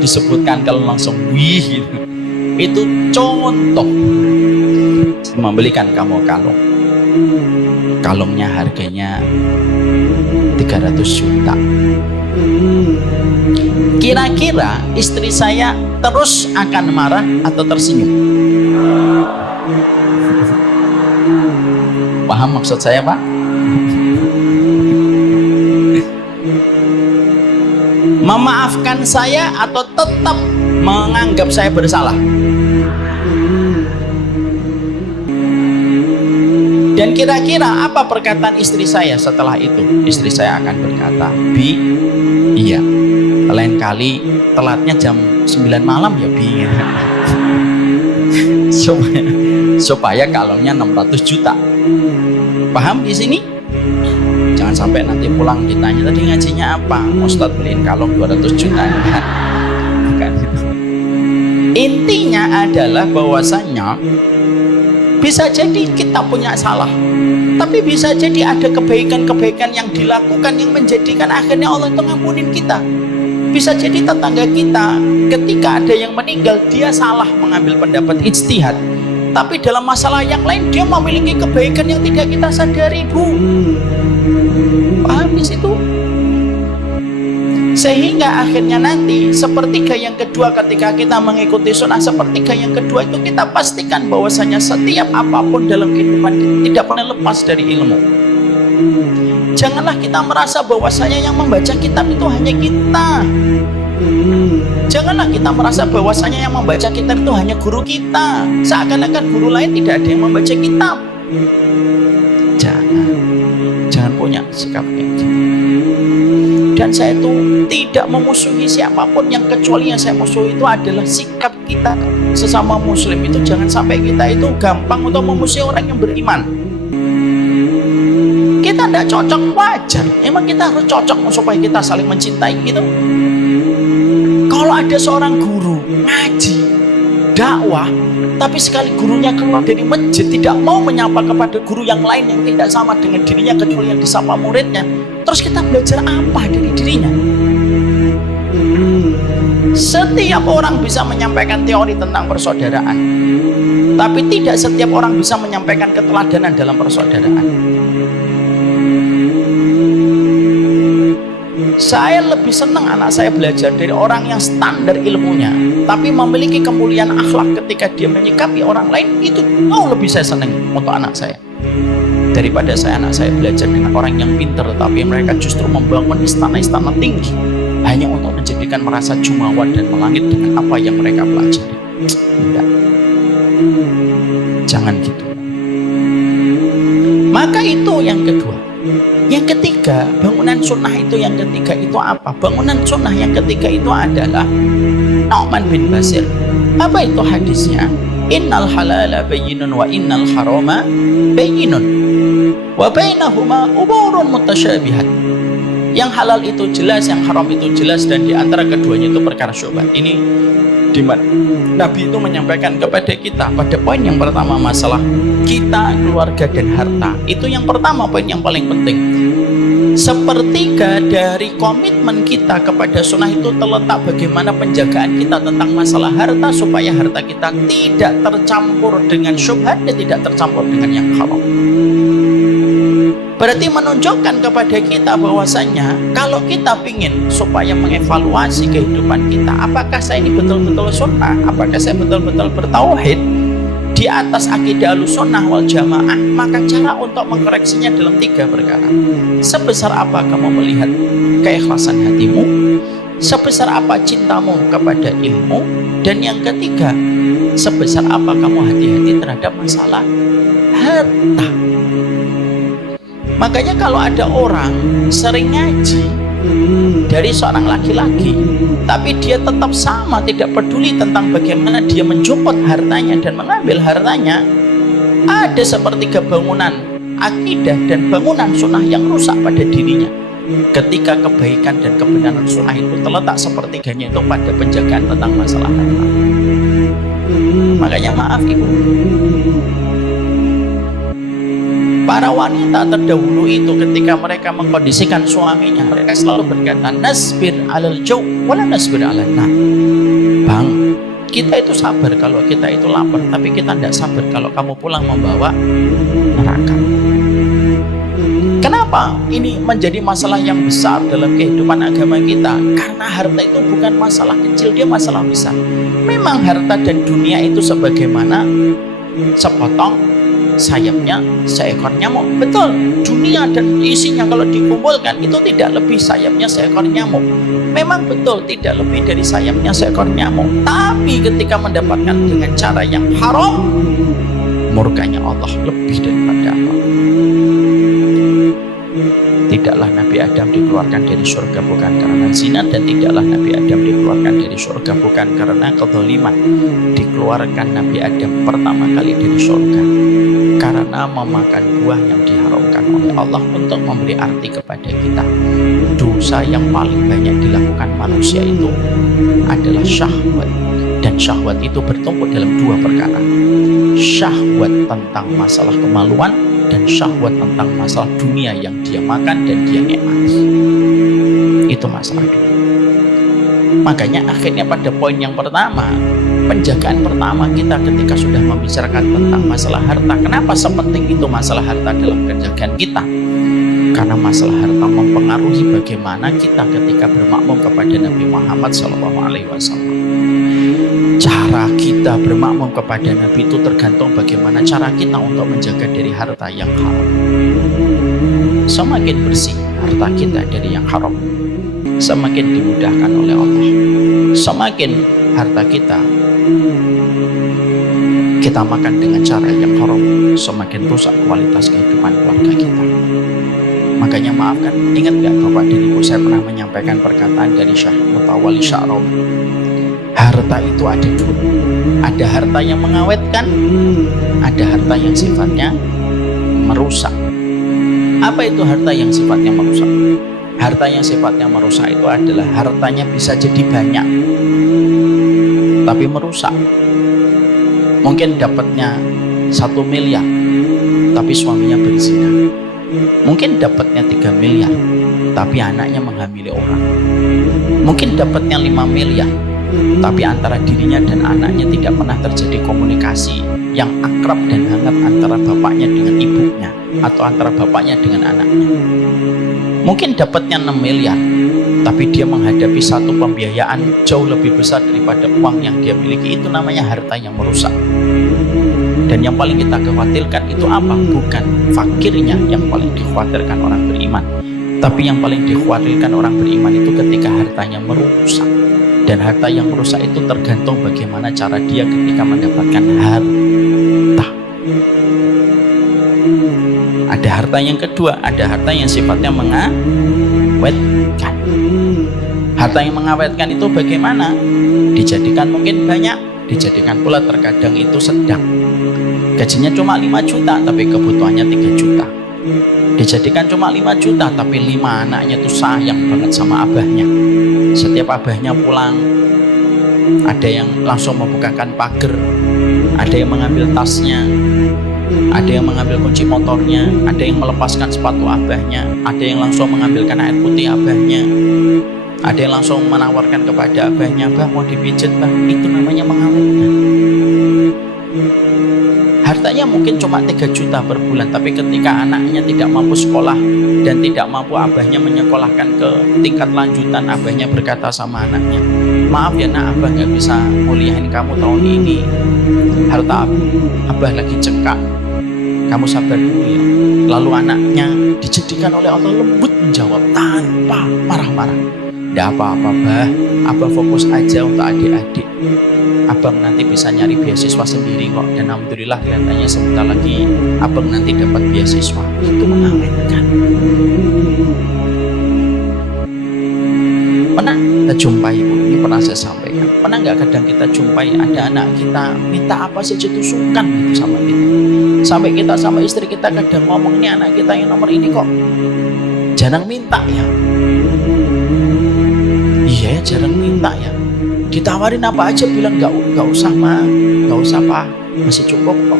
Disebutkan kalau langsung wih gitu. Itu contoh. Membelikan kamu kalung. Kalungnya harganya 300 juta. Kira-kira istri saya terus akan marah atau tersenyum? Paham maksud saya, Pak? Memaafkan saya atau tetap menganggap saya bersalah? Dan kira-kira apa perkataan istri saya setelah itu? Istri saya akan berkata, Bi, iya, lain kali telatnya jam 9 malam ya, Bi. supaya kalungnya 600 juta. Paham di sini? Jangan sampai nanti pulang ditanya, tadi ngajinya apa? Ustadz beliin kalung 200 juta. Bukan. Intinya adalah bahwasanya bisa jadi kita punya salah, tapi bisa jadi ada kebaikan-kebaikan yang dilakukan yang menjadikan akhirnya Allah itu ngampunin kita. Bisa jadi tetangga kita ketika ada yang meninggal, dia salah mengambil pendapat ijtihad, tapi dalam masalah yang lain dia memiliki kebaikan yang tidak kita sadari, Bu. Paham di situ? Sehingga akhirnya nanti sepertiga yang kedua ketika kita mengikuti sunnah, sepertiga yang kedua itu kita pastikan bahwasanya setiap apapun dalam kehidupan kita tidak pernah lepas dari ilmu. Janganlah kita merasa bahwasanya yang membaca kitab itu hanya kita. Janganlah kita merasa bahwasanya yang membaca kitab itu hanya guru kita, seakan-akan guru lain tidak ada yang membaca kitab. Jangan punya sikap kayak gitu. Dan saya itu tidak memusuhi siapapun, yang kecuali yang saya musuhi itu adalah sikap kita sesama muslim. Itu jangan sampai kita itu gampang untuk memusuhi orang yang beriman. Kita tidak cocok, wajar. Emang kita harus cocok supaya kita saling mencintai gitu. Kalau ada seorang guru ngaji, dakwah, tapi sekali gurunya keluar dari masjid tidak mau menyapa kepada guru yang lain yang tidak sama dengan dirinya kecuali yang disapa muridnya, terus kita belajar apa dari dirinya? Setiap orang bisa menyampaikan teori tentang persaudaraan, tapi tidak setiap orang bisa menyampaikan keteladanan dalam persaudaraan. Saya lebih senang anak saya belajar dari orang yang standar ilmunya tapi memiliki kemuliaan akhlak ketika dia menyikapi orang lain. Itu lebih saya senang untuk anak saya daripada anak saya belajar dengan orang yang pintar tapi mereka justru membangun istana-istana tinggi hanya untuk menjadikan merasa jumawa dan melangit dengan apa yang mereka pelajari. Tidak, jangan gitu. Maka itu yang kedua. Yang ketiga, bangunan sunnah itu yang ketiga itu apa? Bangunan sunnah yang ketiga itu adalah Nu'man bin Bashir. Apa itu hadisnya? Innal halala bayyinun wa innal harama bayyinun wa bainahuma umurun mutasyabihat. Yang halal itu jelas, yang haram itu jelas, dan di antara keduanya itu perkara syubhat. Ini di mana Nabi itu menyampaikan kepada kita pada poin yang pertama, masalah kita, keluarga, dan harta. Itu yang pertama, poin yang paling penting. Sepertiga dari komitmen kita kepada sunnah itu terletak bagaimana penjagaan kita tentang masalah harta, supaya harta kita tidak tercampur dengan syubhat dan tidak tercampur dengan yang haram. Berarti menunjukkan kepada kita bahwasanya kalau kita ingin supaya mengevaluasi kehidupan kita, apakah saya ini betul-betul sunnah, apakah saya betul-betul bertauhid di atas akidah Ahlussunnah wal Jamaah, maka cara untuk mengkoreksinya dalam 3 perkara. Sebesar apa kamu melihat keikhlasan hatimu, sebesar apa cintamu kepada ilmu, dan yang ketiga, sebesar apa kamu hati-hati terhadap masalah harta. Makanya kalau ada orang sering ngaji dari seorang laki-laki, tapi dia tetap sama, tidak peduli tentang bagaimana dia menjuput hartanya dan mengambil hartanya, ada sepertiga bangunan akidah dan bangunan sunnah yang rusak pada dirinya. Ketika kebaikan dan kebenaran sunnah itu terletak sepertiganya itu pada penjagaan tentang masalah harta. Makanya maaf ibu, para wanita terdahulu itu ketika mereka mengkondisikan suaminya, mereka selalu berkata, nasbir alal jau wala nasbir alal nar. Bang, kita itu sabar kalau kita itu lapar, tapi kita tidak sabar kalau kamu pulang membawa neraka. Kenapa ini menjadi masalah yang besar dalam kehidupan agama kita? Karena harta itu bukan masalah kecil, dia masalah besar. Memang harta dan dunia itu sebagaimana sepotong sayapnya seekor nyamuk. Betul, dunia dan isinya kalau dikumpulkan itu tidak lebih sayapnya seekor nyamuk. Memang betul tidak lebih dari sayapnya seekor nyamuk. Tapi ketika mendapatkan dengan cara yang haram, murkanya Allah lebih daripada apa. Tidaklah Nabi Adam dikeluarkan dari surga bukan karena zina, dan tidaklah Nabi Adam dikeluarkan dari surga bukan karena kezaliman. Dikeluarkan Nabi Adam pertama kali dari surga karena memakan buah yang diharamkan oleh Allah untuk memberi arti kepada kita. Dosa yang paling banyak dilakukan manusia itu adalah syahwat, dan syahwat itu bertumbuh dalam 2 perkara. Syahwat tentang masalah kemaluan dan syahwat tentang masalah dunia yang dia makan dan dia nikmati. Itu masalah dunia. Makanya akhirnya pada poin yang pertama, penjagaan pertama kita ketika sudah membicarakan tentang masalah harta. Kenapa sepenting itu masalah harta dalam penjagaan kita? Karena masalah harta mempengaruhi bagaimana kita ketika bermakmum kepada Nabi Muhammad SAW. Cara kita bermakmum kepada Nabi itu tergantung bagaimana cara kita untuk menjaga dari harta yang haram. Semakin bersih harta kita dari yang haram, semakin dimudahkan oleh Allah. Semakin harta kita makan dengan cara yang haram, semakin rusak kualitas kehidupan keluarga kita. Makanya maafkan, ingat gak Bapak dan Ibu, saya pernah menyampaikan perkataan dari Syekh Mutawalli Sya'rawi. Harta itu ada dua. Ada harta yang mengawetkan, ada harta yang sifatnya merusak. Apa itu harta yang sifatnya merusak? Harta yang sifatnya merusak itu adalah hartanya bisa jadi banyak, tapi merusak. Mungkin dapatnya 1 miliar, tapi suaminya berzina. Mungkin dapatnya 3 miliar, tapi anaknya menghamili orang. Mungkin dapatnya 5 miliar, tapi antara dirinya dan anaknya tidak pernah terjadi komunikasi yang akrab dan hangat antara bapaknya dengan ibunya, atau antara bapaknya dengan anaknya. Mungkin dapatnya 6 miliar, tapi dia menghadapi satu pembiayaan jauh lebih besar daripada uang yang dia miliki. Itu namanya harta yang merusak. Dan yang paling kita khawatirkan itu apa? Bukan fakirnya yang paling dikhawatirkan orang beriman, tapi yang paling dikhawatirkan orang beriman itu ketika hartanya merusak. Dan harta yang merusak itu tergantung bagaimana cara dia ketika mendapatkan harta. Ada harta yang kedua, ada harta yang sifatnya mengawetkan. Harta yang mengawetkan itu bagaimana? Dijadikan mungkin banyak, dijadikan pula terkadang itu sedang. Gajinya cuma 5 juta, tapi kebutuhannya 3 juta. Dijadikan cuma 5 juta, tapi 5 anaknya tuh sayang banget sama abahnya. Setiap abahnya pulang, ada yang langsung membukakan pagar, ada yang mengambil tasnya, ada yang mengambil kunci motornya, ada yang melepaskan sepatu abahnya, ada yang langsung mengambilkan air putih abahnya, ada yang langsung menawarkan kepada abahnya, "Bah, mau dipijat, Bah." Itu namanya mengawetkan. Hartanya mungkin cuma 3 juta per bulan, tapi ketika anaknya tidak mampu sekolah dan tidak mampu abahnya menyekolahkan ke tingkat lanjutan, abahnya berkata sama anaknya, "Maaf ya nak, abah gak bisa muliahin kamu tahun ini. Harta abah lagi cekak, kamu sabar dulu ya." Lalu anaknya dijadikan oleh Allah lembut menjawab tanpa marah-marah, "Tidak apa-apa, Bah, abah fokus aja untuk adik-adik. Abang nanti bisa nyari beasiswa sendiri kok, dan alhamdulillah kelihatannya sebentar lagi abang nanti dapat beasiswa." Itu mengawetkan. Pernah kita jumpai, Bu, ini pernah saya sampaikan, pernah nggak kadang kita jumpai ada anak kita minta apa saja itu sungkan gitu sama kita, sampai kita sama istri kita kadang ngomong, "Ini anak kita yang nomor ini kok jarang minta ya." Iya, jarang minta ya. Ditawarin apa aja bilang nggak usah mah, nggak usah Pak, masih cukup kok.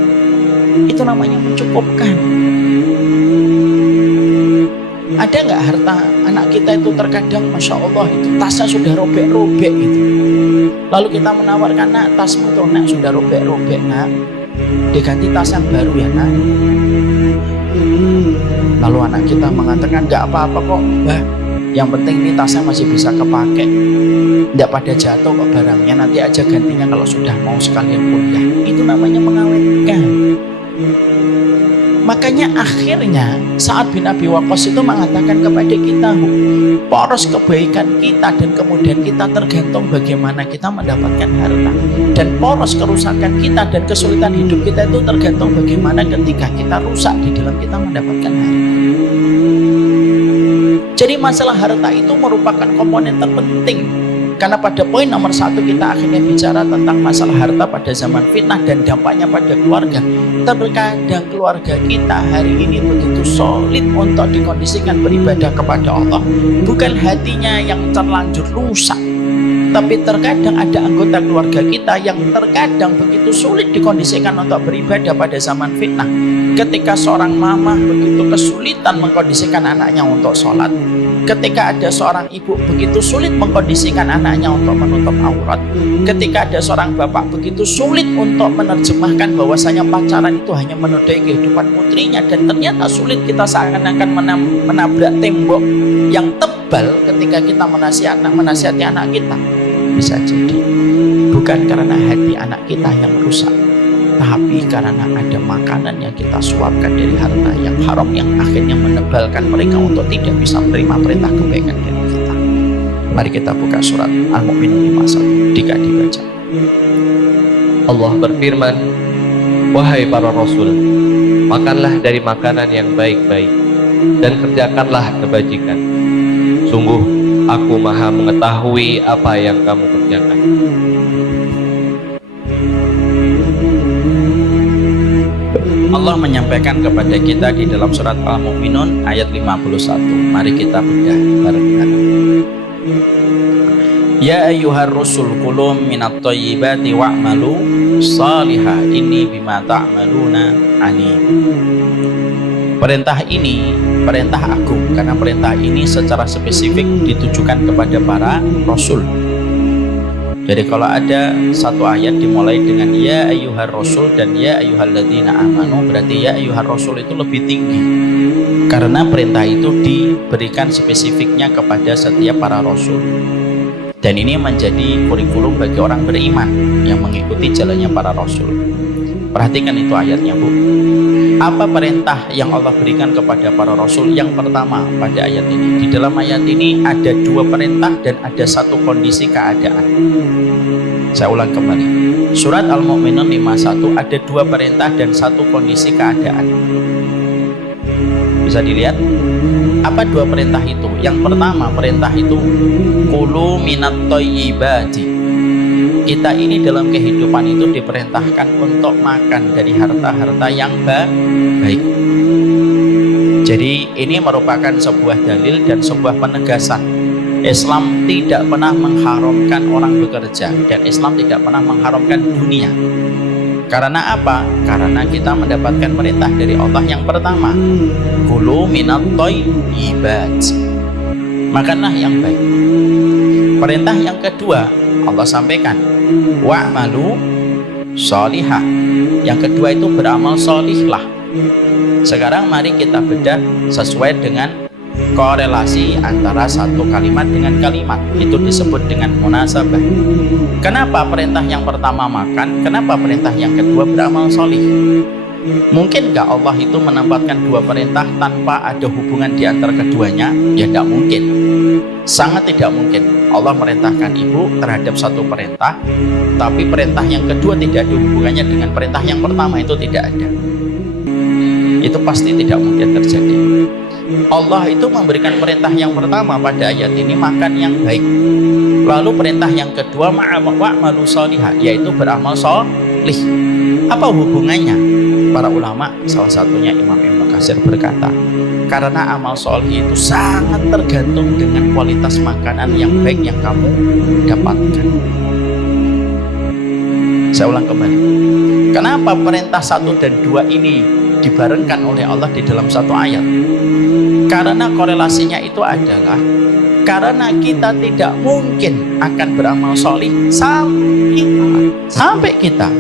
Itu namanya mencukupkan. Ada nggak harta anak kita itu terkadang Masya Allah itu tasnya sudah robek-robek gitu. Lalu kita menawarkan, "Nak, tasmu tuh nak sudah robek-robek nak, diganti tas yang baru ya nak." Lalu anak kita mengatakan, "Nggak apa-apa kok Bah, yang penting ini tasnya masih bisa kepake, tidak pada jatuh kok barangnya, nanti aja gantinya kalau sudah mau sekalian kuliah." Itu namanya mengawetkan. Makanya akhirnya Sa'ad bin Abi Waqqas itu mengatakan kepada kita, poros kebaikan kita dan kemudian kita tergantung bagaimana kita mendapatkan harta, dan poros kerusakan kita dan kesulitan hidup kita itu tergantung bagaimana ketika kita rusak di dalam kita mendapatkan harta. Jadi masalah harta itu merupakan komponen terpenting. Karena pada poin nomor 1 kita akhirnya bicara tentang masalah harta pada zaman fitnah dan dampaknya pada keluarga. Terkadang keluarga kita hari ini begitu solid untuk dikondisikan beribadah kepada Allah, bukan hatinya yang terlanjur rusak. Tapi terkadang ada anggota keluarga kita yang terkadang begitu sulit dikondisikan untuk beribadah pada zaman fitnah. Ketika seorang mama begitu kesulitan mengkondisikan anaknya untuk sholat, ketika ada seorang ibu begitu sulit mengkondisikan anaknya untuk menutup aurat, ketika ada seorang bapak begitu sulit untuk menerjemahkan bahwasanya pacaran itu hanya menodai kehidupan putrinya, dan ternyata sulit kita seakan-akan menabrak tembok yang tebal ketika kita menasihati anak kita. Bisa jadi bukan karena hati anak kita yang rusak, tapi karena ada makanan yang kita suapkan dari harta yang haram yang akhirnya menebalkan mereka untuk tidak bisa menerima perintah kebaikan dari kita. Mari kita buka surat Al-Mu'minun 51, jika dibaca. Allah berfirman, wahai para rasul, makanlah dari makanan yang baik-baik dan kerjakanlah kebajikan. Sungguh Aku Maha mengetahui apa yang kamu kerjakan. Allah menyampaikan kepada kita di dalam surat Al-Mu'minun ayat 51. Mari kita bedah bareng-bareng. Ya ayyuhar rusul kulu minat thayyibati wa'malu salihah inni bima ta'maluna alim. Perintah ini perintah agung karena perintah ini secara spesifik ditujukan kepada para rasul. Jadi kalau ada satu ayat dimulai dengan ya ayyuhar rasul dan ya ayyuhalladzina amanu, berarti ya ayyuhar rasul itu lebih tinggi karena perintah itu diberikan spesifiknya kepada setiap para rasul. Dan ini menjadi kurikulum bagi orang beriman yang mengikuti jalannya para rasul. Perhatikan itu ayatnya, Bu. Apa perintah yang Allah berikan kepada para rasul? Yang pertama pada ayat ini, di dalam ayat ini ada dua perintah dan ada satu kondisi keadaan. Saya ulang kembali, surat Al-Mu'minun 51 ada dua perintah dan satu kondisi keadaan. Bisa dilihat apa dua perintah itu? Yang pertama perintah itu kulu minat thayyibati. Kita ini dalam kehidupan itu diperintahkan untuk makan dari harta-harta yang baik. Jadi ini merupakan sebuah dalil dan sebuah penegasan. Islam tidak pernah mengharamkan orang bekerja dan Islam tidak pernah mengharamkan dunia. Karena apa? Karena kita mendapatkan perintah dari Allah yang pertama, kulu minat thayyibat. Makanlah yang baik. Perintah yang kedua Allah sampaikan, wa'malu sholihah. Yang kedua itu beramal sholihlah. Sekarang mari kita bedah sesuai dengan korelasi antara satu kalimat dengan kalimat. Itu disebut dengan munasabah. Kenapa perintah yang pertama makan? Kenapa perintah yang kedua beramal sholih? Mungkin gak Allah itu menempatkan dua perintah tanpa ada hubungan di antara keduanya? Ya tidak mungkin. Sangat tidak mungkin. Allah merintahkan ibu terhadap satu perintah, tapi perintah yang kedua tidak ada hubungannya dengan perintah yang pertama, itu tidak ada. Itu pasti tidak mungkin terjadi. Allah itu memberikan perintah yang pertama pada ayat ini, makan yang baik. Lalu perintah yang kedua, wa'malu sholihah, yaitu beramal sholih. Apa hubungannya? Para ulama, salah satunya Imam Ibnu Katsir berkata, karena amal sholih itu sangat tergantung dengan kualitas makanan yang baik yang kamu dapatkan. Saya ulang kembali. Kenapa perintah 1 dan 2 ini dibarengkan oleh Allah di dalam satu ayat? Karena korelasinya itu adalah karena kita tidak mungkin akan beramal sholih sampai kita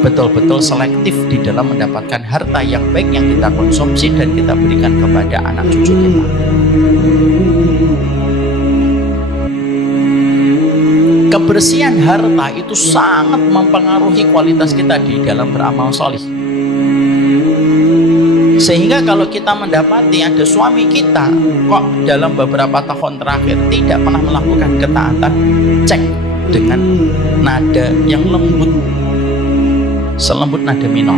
betul-betul selektif di dalam mendapatkan harta yang baik yang kita konsumsi dan kita berikan kepada anak cucu kita. Kebersihan harta itu sangat mempengaruhi kualitas kita di dalam beramal sholih. Sehingga kalau kita mendapati ada suami kita kok dalam beberapa tahun terakhir tidak pernah melakukan ketaatan, cek dengan nada yang lembut, selembut nada minor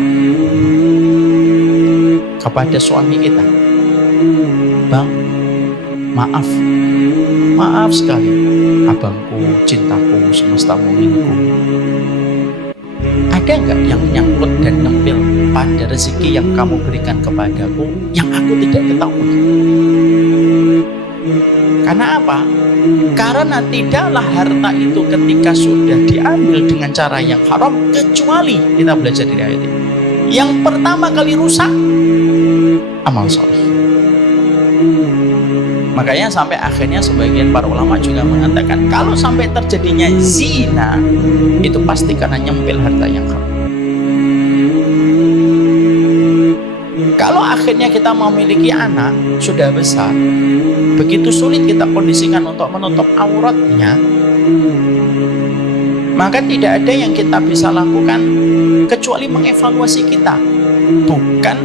kepada suami kita. Bang, maaf sekali, abangku, cintaku, semesta munginku. Ada nggak yang nyangkut dan nempel pada rezeki yang kamu berikan kepadaku yang aku tidak ketahui? Karena apa? Karena tidaklah harta itu ketika sudah diambil dengan cara yang haram, kecuali kita belajar dari ayat ini, yang pertama kali rusak amal soleh. Makanya sampai akhirnya sebagian para ulama juga mengatakan kalau sampai terjadinya zina itu pasti karena nyempil harta yang haram. Kalau akhirnya kita memiliki anak sudah besar, begitu sulit kita kondisikan untuk menutup auratnya, maka tidak ada yang kita bisa lakukan kecuali mengevaluasi kita, bukan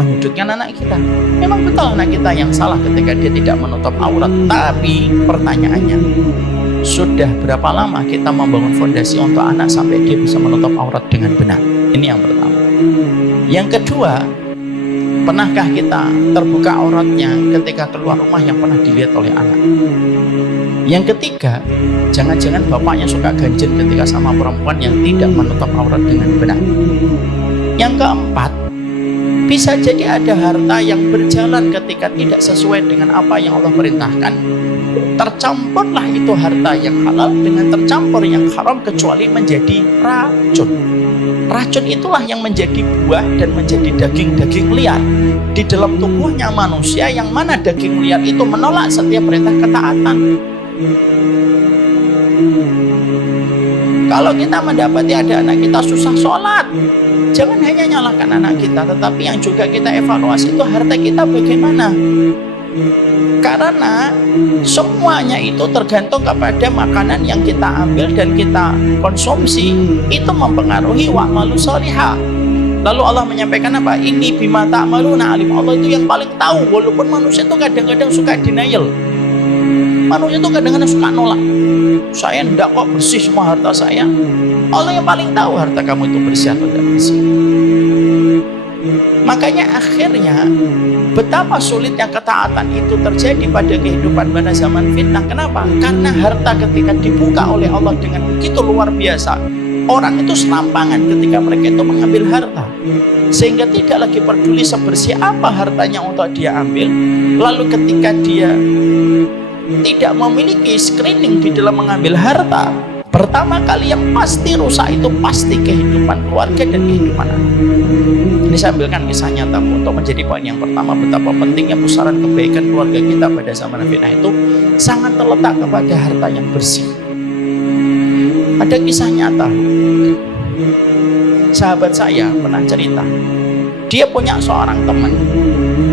menyudutkan anak kita. Memang betul anak kita yang salah ketika dia tidak menutup aurat, tapi pertanyaannya, sudah berapa lama kita membangun fondasi untuk anak sampai dia bisa menutup aurat dengan benar? Ini yang pertama. Yang kedua, pernahkah kita terbuka auratnya ketika keluar rumah yang pernah dilihat oleh anak? Yang ketiga, jangan-jangan bapaknya suka ganjen ketika sama perempuan yang tidak menutup aurat dengan benar. Yang keempat, bisa jadi ada harta yang berjalan ketika tidak sesuai dengan apa yang Allah perintahkan. Tercampurlah itu harta yang halal dengan tercampur yang haram, kecuali menjadi racun. Racun itulah yang menjadi buah dan menjadi daging-daging liar di dalam tubuhnya manusia, yang mana daging liar itu menolak setiap perintah ketaatan. Kalau kita mendapati ada anak kita susah sholat, jangan hanya nyalahkan anak kita, tetapi yang juga kita evaluasi itu harta kita bagaimana. Karena semuanya itu tergantung kepada makanan yang kita ambil dan kita konsumsi, itu mempengaruhi wa'malu sholihah. Lalu Allah menyampaikan apa? Ini bima ta'maluna alim. Allah itu yang paling tahu, walaupun manusia itu kadang-kadang suka denial. Manusia itu kadang-kadang suka nolak. Saya tidak kok bersih semua harta saya. Allah yang paling tahu harta kamu itu bersih atau tidak bersih. Makanya akhirnya betapa sulitnya ketaatan itu terjadi pada kehidupan pada zaman fitnah. Kenapa? Karena harta ketika dibuka oleh Allah dengan begitu luar biasa, orang itu selampangan ketika mereka itu mengambil harta, sehingga tidak lagi peduli sebersih apa hartanya untuk dia ambil. Lalu ketika dia tidak memiliki screening di dalam mengambil harta, pertama kali yang pasti rusak itu pasti kehidupan keluarga dan kehidupan anak. Ini saya ambilkan kisah nyata untuk menjadi poin yang pertama, betapa pentingnya pusaran kebaikan keluarga kita pada zaman fitnah itu sangat terletak kepada harta yang bersih. Ada kisah nyata, sahabat saya pernah cerita, dia punya seorang teman,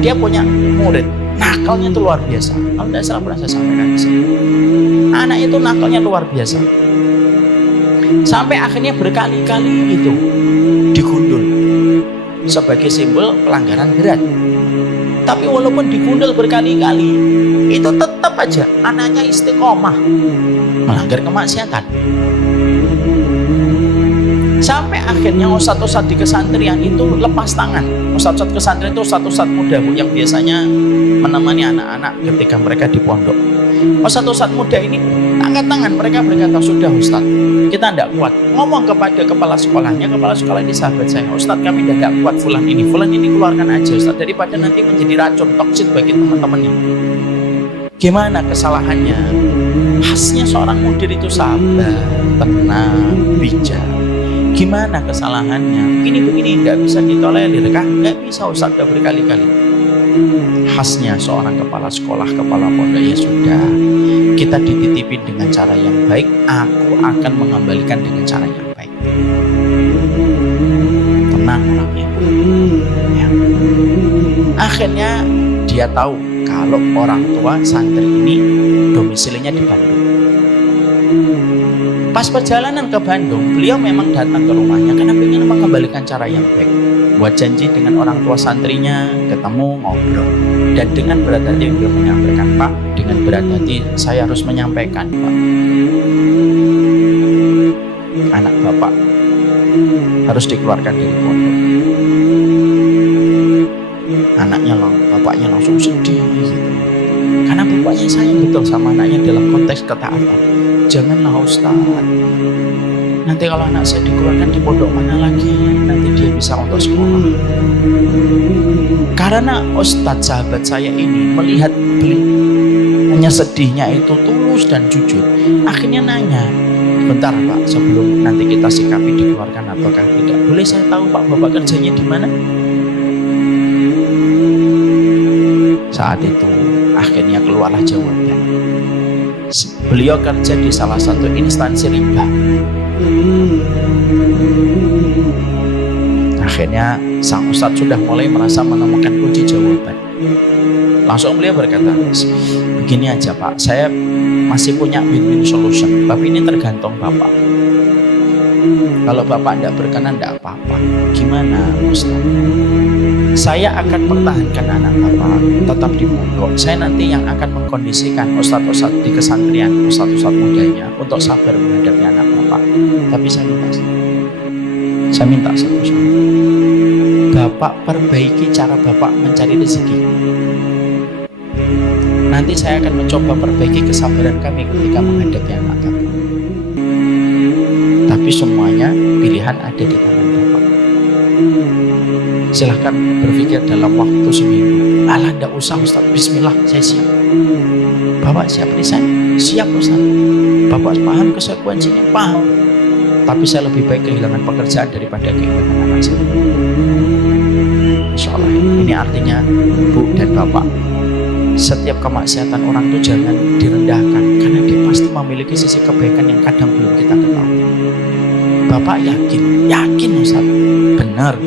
dia punya murid, nakalnya itu luar biasa. Kalau tidak salah pernah saya sampaikan di sini, anak itu nakalnya luar biasa, sampai akhirnya berkali-kali itu digundul sebagai simbol pelanggaran berat. Tapi walaupun digundul berkali-kali, itu tetap aja anaknya istiqomah melanggar kemaksiatan. Sampai akhirnya ustadz-ustadz di kesantrian itu lepas tangan. Ustadz-ustadz kesantri itu ustadz-ustadz muda, Bu, yang biasanya menemani anak-anak ketika mereka di pondok. Ustadz-ustadz muda ini angkat tangan, mereka berkata, sudah Ustadz, kita tidak kuat. Ngomong kepada kepala sekolahnya, kepala sekolah ini sahabat saya, Ustadz kami tidak kuat fulan ini keluarkan aja Ustadz, daripada nanti menjadi racun toksit bagi teman-temannya. Gimana kesalahannya? Khasnya seorang mudir itu sabar, tenang, bijak. Gimana kesalahannya? Begini nggak bisa ditolerir kah? Nggak bisa Ustadz, udah berkali-kali. Khasnya seorang kepala sekolah, kepala pondok, ya sudah, kita dititipin dengan cara yang baik, aku akan mengembalikan dengan cara yang baik. Tenang orangnya ya. Akhirnya dia tahu kalau orang tua santri ini domisilinya di Bandung. Pas perjalanan ke Bandung, beliau memang datang ke rumahnya karena ingin mengembalikan cara yang baik. Buat janji dengan orang tua santrinya, ketemu, ngobrol. Dan dengan berat hati beliau menyampaikan, Pak, dengan berat hati saya harus menyampaikan, Pak, anak Bapak harus dikeluarkan dari pondok. Bapaknya langsung sedih gitu. Karena bapaknya sayang betul sama anaknya dalam konteks ketaatan. Janganlah Ustaz, nanti kalau anak saya dikeluarkan di pondok mana lagi, nanti dia bisa untuk sekolah. Karena ustadz sahabat saya ini melihat hanya sedihnya itu tulus dan jujur, akhirnya nanya, bentar Pak, sebelum nanti kita sikapi dikeluarkan ataukah tidak, boleh saya tahu Pak Bapak kerjanya di mana? Saat itu akhirnya keluarlah jawaban, beliau kerja di salah satu instansi riba. Akhirnya sang ustadz sudah mulai merasa menemukan kunci jawaban. Langsung beliau berkata, begini aja Pak, saya masih punya win-win solution, tapi ini tergantung Bapak. Kalau Bapak tidak berkenan tidak apa-apa. Gimana Ustaz? Saya akan pertahankan anak Bapak tetap di pondok. Saya nanti yang akan mengkondisikan ustadz-ustadz di kesantrian, ustadz-ustadz mudanya untuk sabar menghadapi anak Bapak. Tapi saya minta satu syarat. Bapak perbaiki cara Bapak mencari rezeki. Nanti saya akan mencoba perbaiki kesabaran kami ketika menghadapi anak Bapak. Tapi semuanya pilihan ada di tangan Bapak. Silahkan berpikir dalam waktu seminggu. Alah, tidak usah Ustaz, bismillah, saya siap. Bapak siap resign? Siap Ustaz. Bapak paham konsekuensinya? Paham. Tapi saya lebih baik kehilangan pekerjaan daripada kehilangan anak saya. Insya Allah. Ini artinya Bu dan Bapak, setiap kemaksiatan orang itu jangan direndahkan, karena dia pasti memiliki sisi kebaikan yang kadang belum kita ketahui. Bapak yakin Ustaz, benar.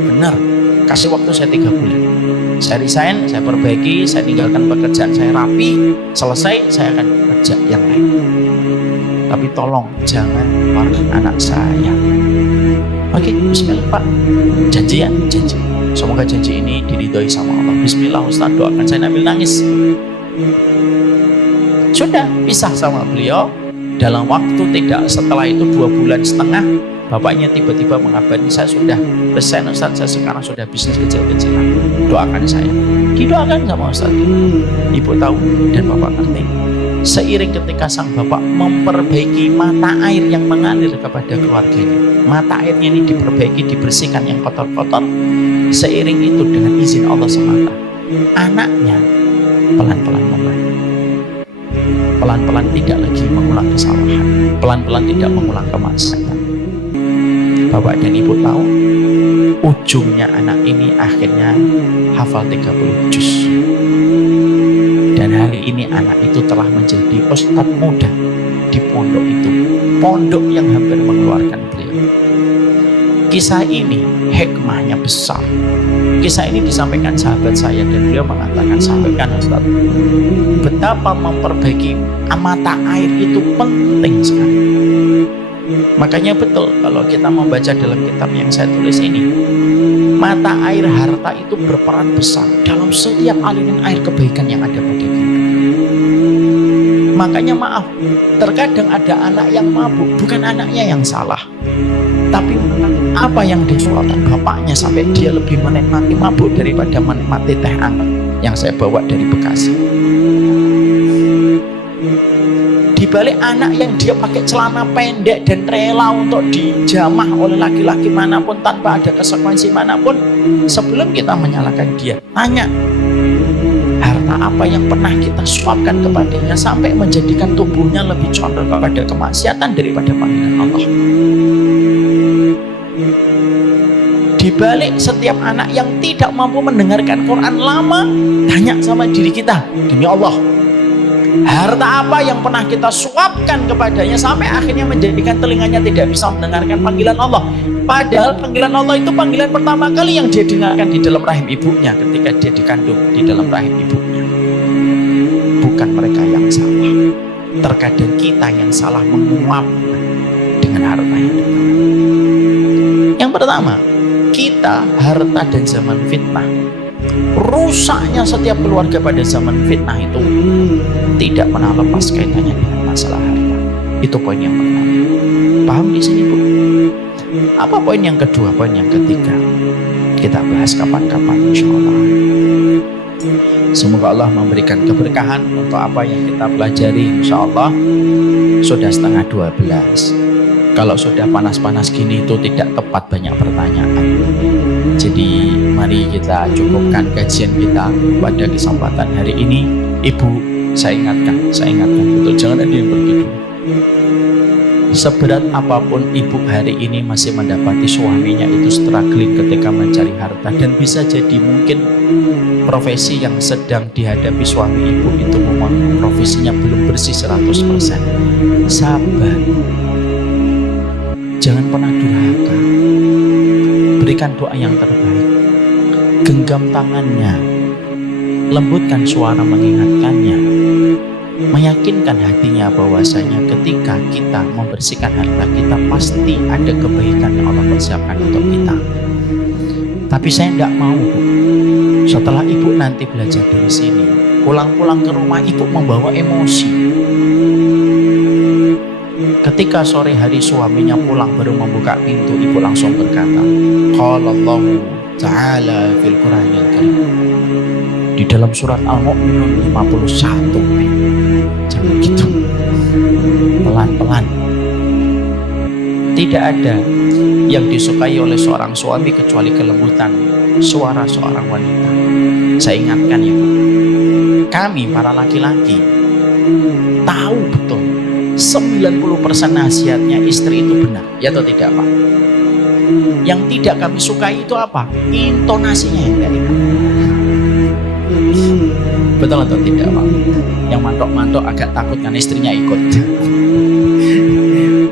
Kasih waktu saya 3 bulan. Saya resign, saya perbaiki, saya tinggalkan pekerjaan saya rapi, selesai, saya akan kerja yang lain. Tapi tolong jangan keluarkan anak saya. Oke, bismillah Pak. Janji ya, janji. Semoga janji ini diridhoi sama Allah. Bismillah Ustaz, doakan saya sambil nangis. Sudah pisah sama beliau. Dalam waktu tidak setelah itu 2 bulan setengah, bapaknya tiba-tiba mengabari, saya sudah resign Ustaz, saya sekarang sudah bisnis kecil-kecilan. Doakan saya. Didoakan sama Ustaz. Ibu tahu dan Bapak ngerti. Seiring ketika sang bapak memperbaiki mata air yang mengalir kepada keluarganya, mata airnya ini diperbaiki, dibersihkan yang kotor-kotor. Seiring itu dengan izin Allah semata, anaknya pelan-pelan membaik, pelan-pelan tidak lagi mengulang kesalahan, pelan-pelan tidak mengulang kemaksiatan. Bapak dan ibu tahu, ujungnya anak ini akhirnya hafal 30 juz. Dan hari ini anak itu telah menjadi ustadz muda di pondok itu, pondok yang hampir mengeluarkan beliau. Kisah ini hikmahnya besar. Kisah ini disampaikan sahabat saya dan beliau mengatakan, sampaikan Ustaz, betapa memperbaiki mata air itu penting sekali. Makanya betul kalau kita membaca dalam kitab yang saya tulis ini, mata air harta itu berperan besar dalam setiap aliran air kebaikan yang ada pada kita. Makanya maaf, terkadang ada anak yang mabuk, bukan anaknya yang salah, tapi apa yang disuapkan bapaknya sampai dia lebih menikmati mabuk daripada menikmati teh hangat yang saya bawa dari Bekasi. Di balik anak yang dia pakai celana pendek dan rela untuk dijamah oleh laki-laki manapun tanpa ada konsekuensi manapun, sebelum kita menyalahkan dia, tanya harta apa yang pernah kita suapkan kepadanya sampai menjadikan tubuhnya lebih condong kepada kemaksiatan daripada panggilan Allah. Di balik setiap anak yang tidak mampu mendengarkan Quran lama, tanya sama diri kita, demi Allah, harta apa yang pernah kita suapkan kepadanya sampai akhirnya menjadikan telinganya tidak bisa mendengarkan panggilan Allah. Padahal panggilan Allah itu panggilan pertama kali yang dia dengarkan di dalam rahim ibunya ketika dia dikandung di dalam rahim ibunya. Bukan mereka yang salah. Terkadang kita yang salah menguap dengan harta yang dekat. Yang pertama, kita harta dan zaman fitnah. Rusaknya setiap keluarga pada zaman fitnah itu tidak pernah lepas kaitannya dengan masalah harta. Itu poin yang pertama. Paham di sini, Bu? Apa poin yang kedua? Poin yang ketiga kita bahas kapan-kapan, insya Allah. Semoga Allah memberikan keberkahan untuk apa yang kita pelajari. Insya Allah sudah setengah 12. Kalau sudah panas-panas gini itu tidak tepat banyak pertanyaan. Jadi mari kita cukupkan kajian kita pada kesempatan hari ini. Ibu, saya ingatkan betul, jangan ada yang pergi dulu. Seberat apapun ibu hari ini masih mendapati suaminya itu struggling ketika mencari harta, dan bisa jadi mungkin profesi yang sedang dihadapi suami ibu itu memang profesinya belum bersih 100%. Sabar, jangan pernah durhaka, berikan doa yang terbaik, genggam tangannya, lembutkan suara mengingatkannya, meyakinkan hatinya bahwasanya ketika kita membersihkan harta kita pasti ada kebaikan yang Allah persiapkan untuk kita. Tapi saya tidak mau, Bu. Setelah ibu nanti belajar dari sini, pulang-pulang ke rumah ibu membawa emosi. Ketika sore hari suaminya pulang baru membuka pintu, ibu langsung berkata, qala Allah Ta'ala fil Qur'anil Karim, di dalam surat Al-Mu'minun 51. Jangan gitu, pelan-pelan. Tidak ada yang disukai oleh seorang suami kecuali kelembutan suara seorang wanita. Saya ingatkan ya Bu, kami para laki-laki tahu betul 90% nasihatnya istri itu benar, ya atau tidak Pak? Yang tidak kami sukai itu apa? Intonasinya yang tidak enak. Betul atau tidak Pak? Yang mantok-mantok agak takut kan istrinya ikut.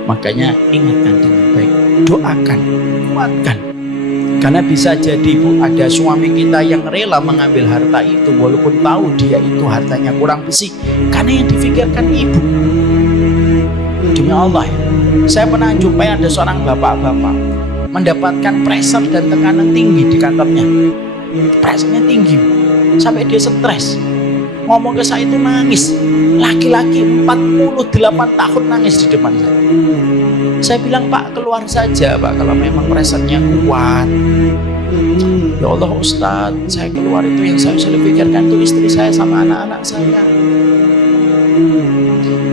Makanya ingatkan dengan baik, doakan, kuatkan. Karena bisa jadi Bu, ada suami kita yang rela mengambil harta itu walaupun tahu dia itu hartanya kurang bersih, karena yang difikirkan ibu. Demi Allah ya, saya pernah jumpai ada seorang bapak-bapak mendapatkan pressure dan tekanan tinggi di kantornya. Pressernya tinggi sampai dia stres. Ngomong ke saya itu nangis. Laki-laki 48 tahun nangis di depan saya. Saya bilang, Pak, keluar saja Pak kalau memang pressernya kuat. Ya Allah Ustadz, saya keluar itu yang saya selalu pikirkan itu istri saya sama anak-anak saya.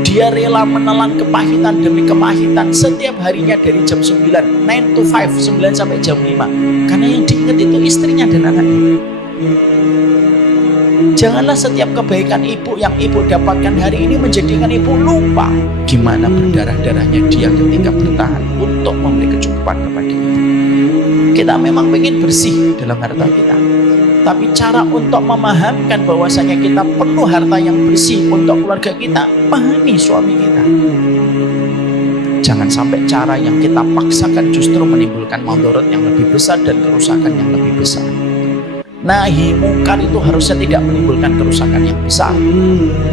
Dia rela menelan kepahitan demi kepahitan setiap harinya dari jam 9, 9 to 5, 9 sampai jam 5. Karena yang diingat itu istrinya dan anaknya. Janganlah setiap kebaikan ibu yang ibu dapatkan hari ini menjadikan ibu lupa gimana berdarah-darahnya dia ketika bertahan untuk memberi kecukupan kepada ibu. Kita memang ingin bersih dalam harta kita, tapi cara untuk memahamkan bahwasanya kita perlu harta yang bersih untuk keluarga kita, pahami suami kita. Jangan sampai cara yang kita paksakan justru menimbulkan mudarat yang lebih besar dan kerusakan yang lebih besar. Nahi mungkar itu harusnya tidak menimbulkan kerusakan yang besar.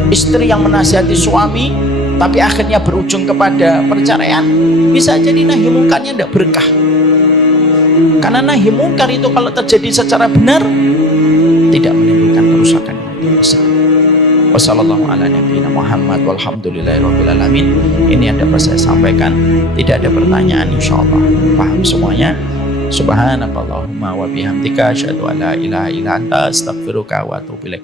Istri yang menasihati suami tapi akhirnya berujung kepada perceraian, bisa jadi nahi mungkarnya tidak berkah. Karena nahi mungkar itu kalau terjadi secara benar tidak menimbulkan kerusakan yang lebih besar. Wassalamualaikum warahmatullahi wabarakatuh. Ini yang dapat saya sampaikan. Tidak ada pertanyaan, insyaallah paham semuanya. Subhanakallahumma wa bihamdika asyhadu an la ilaha illa anta astaghfiruka wa atubu ilaik.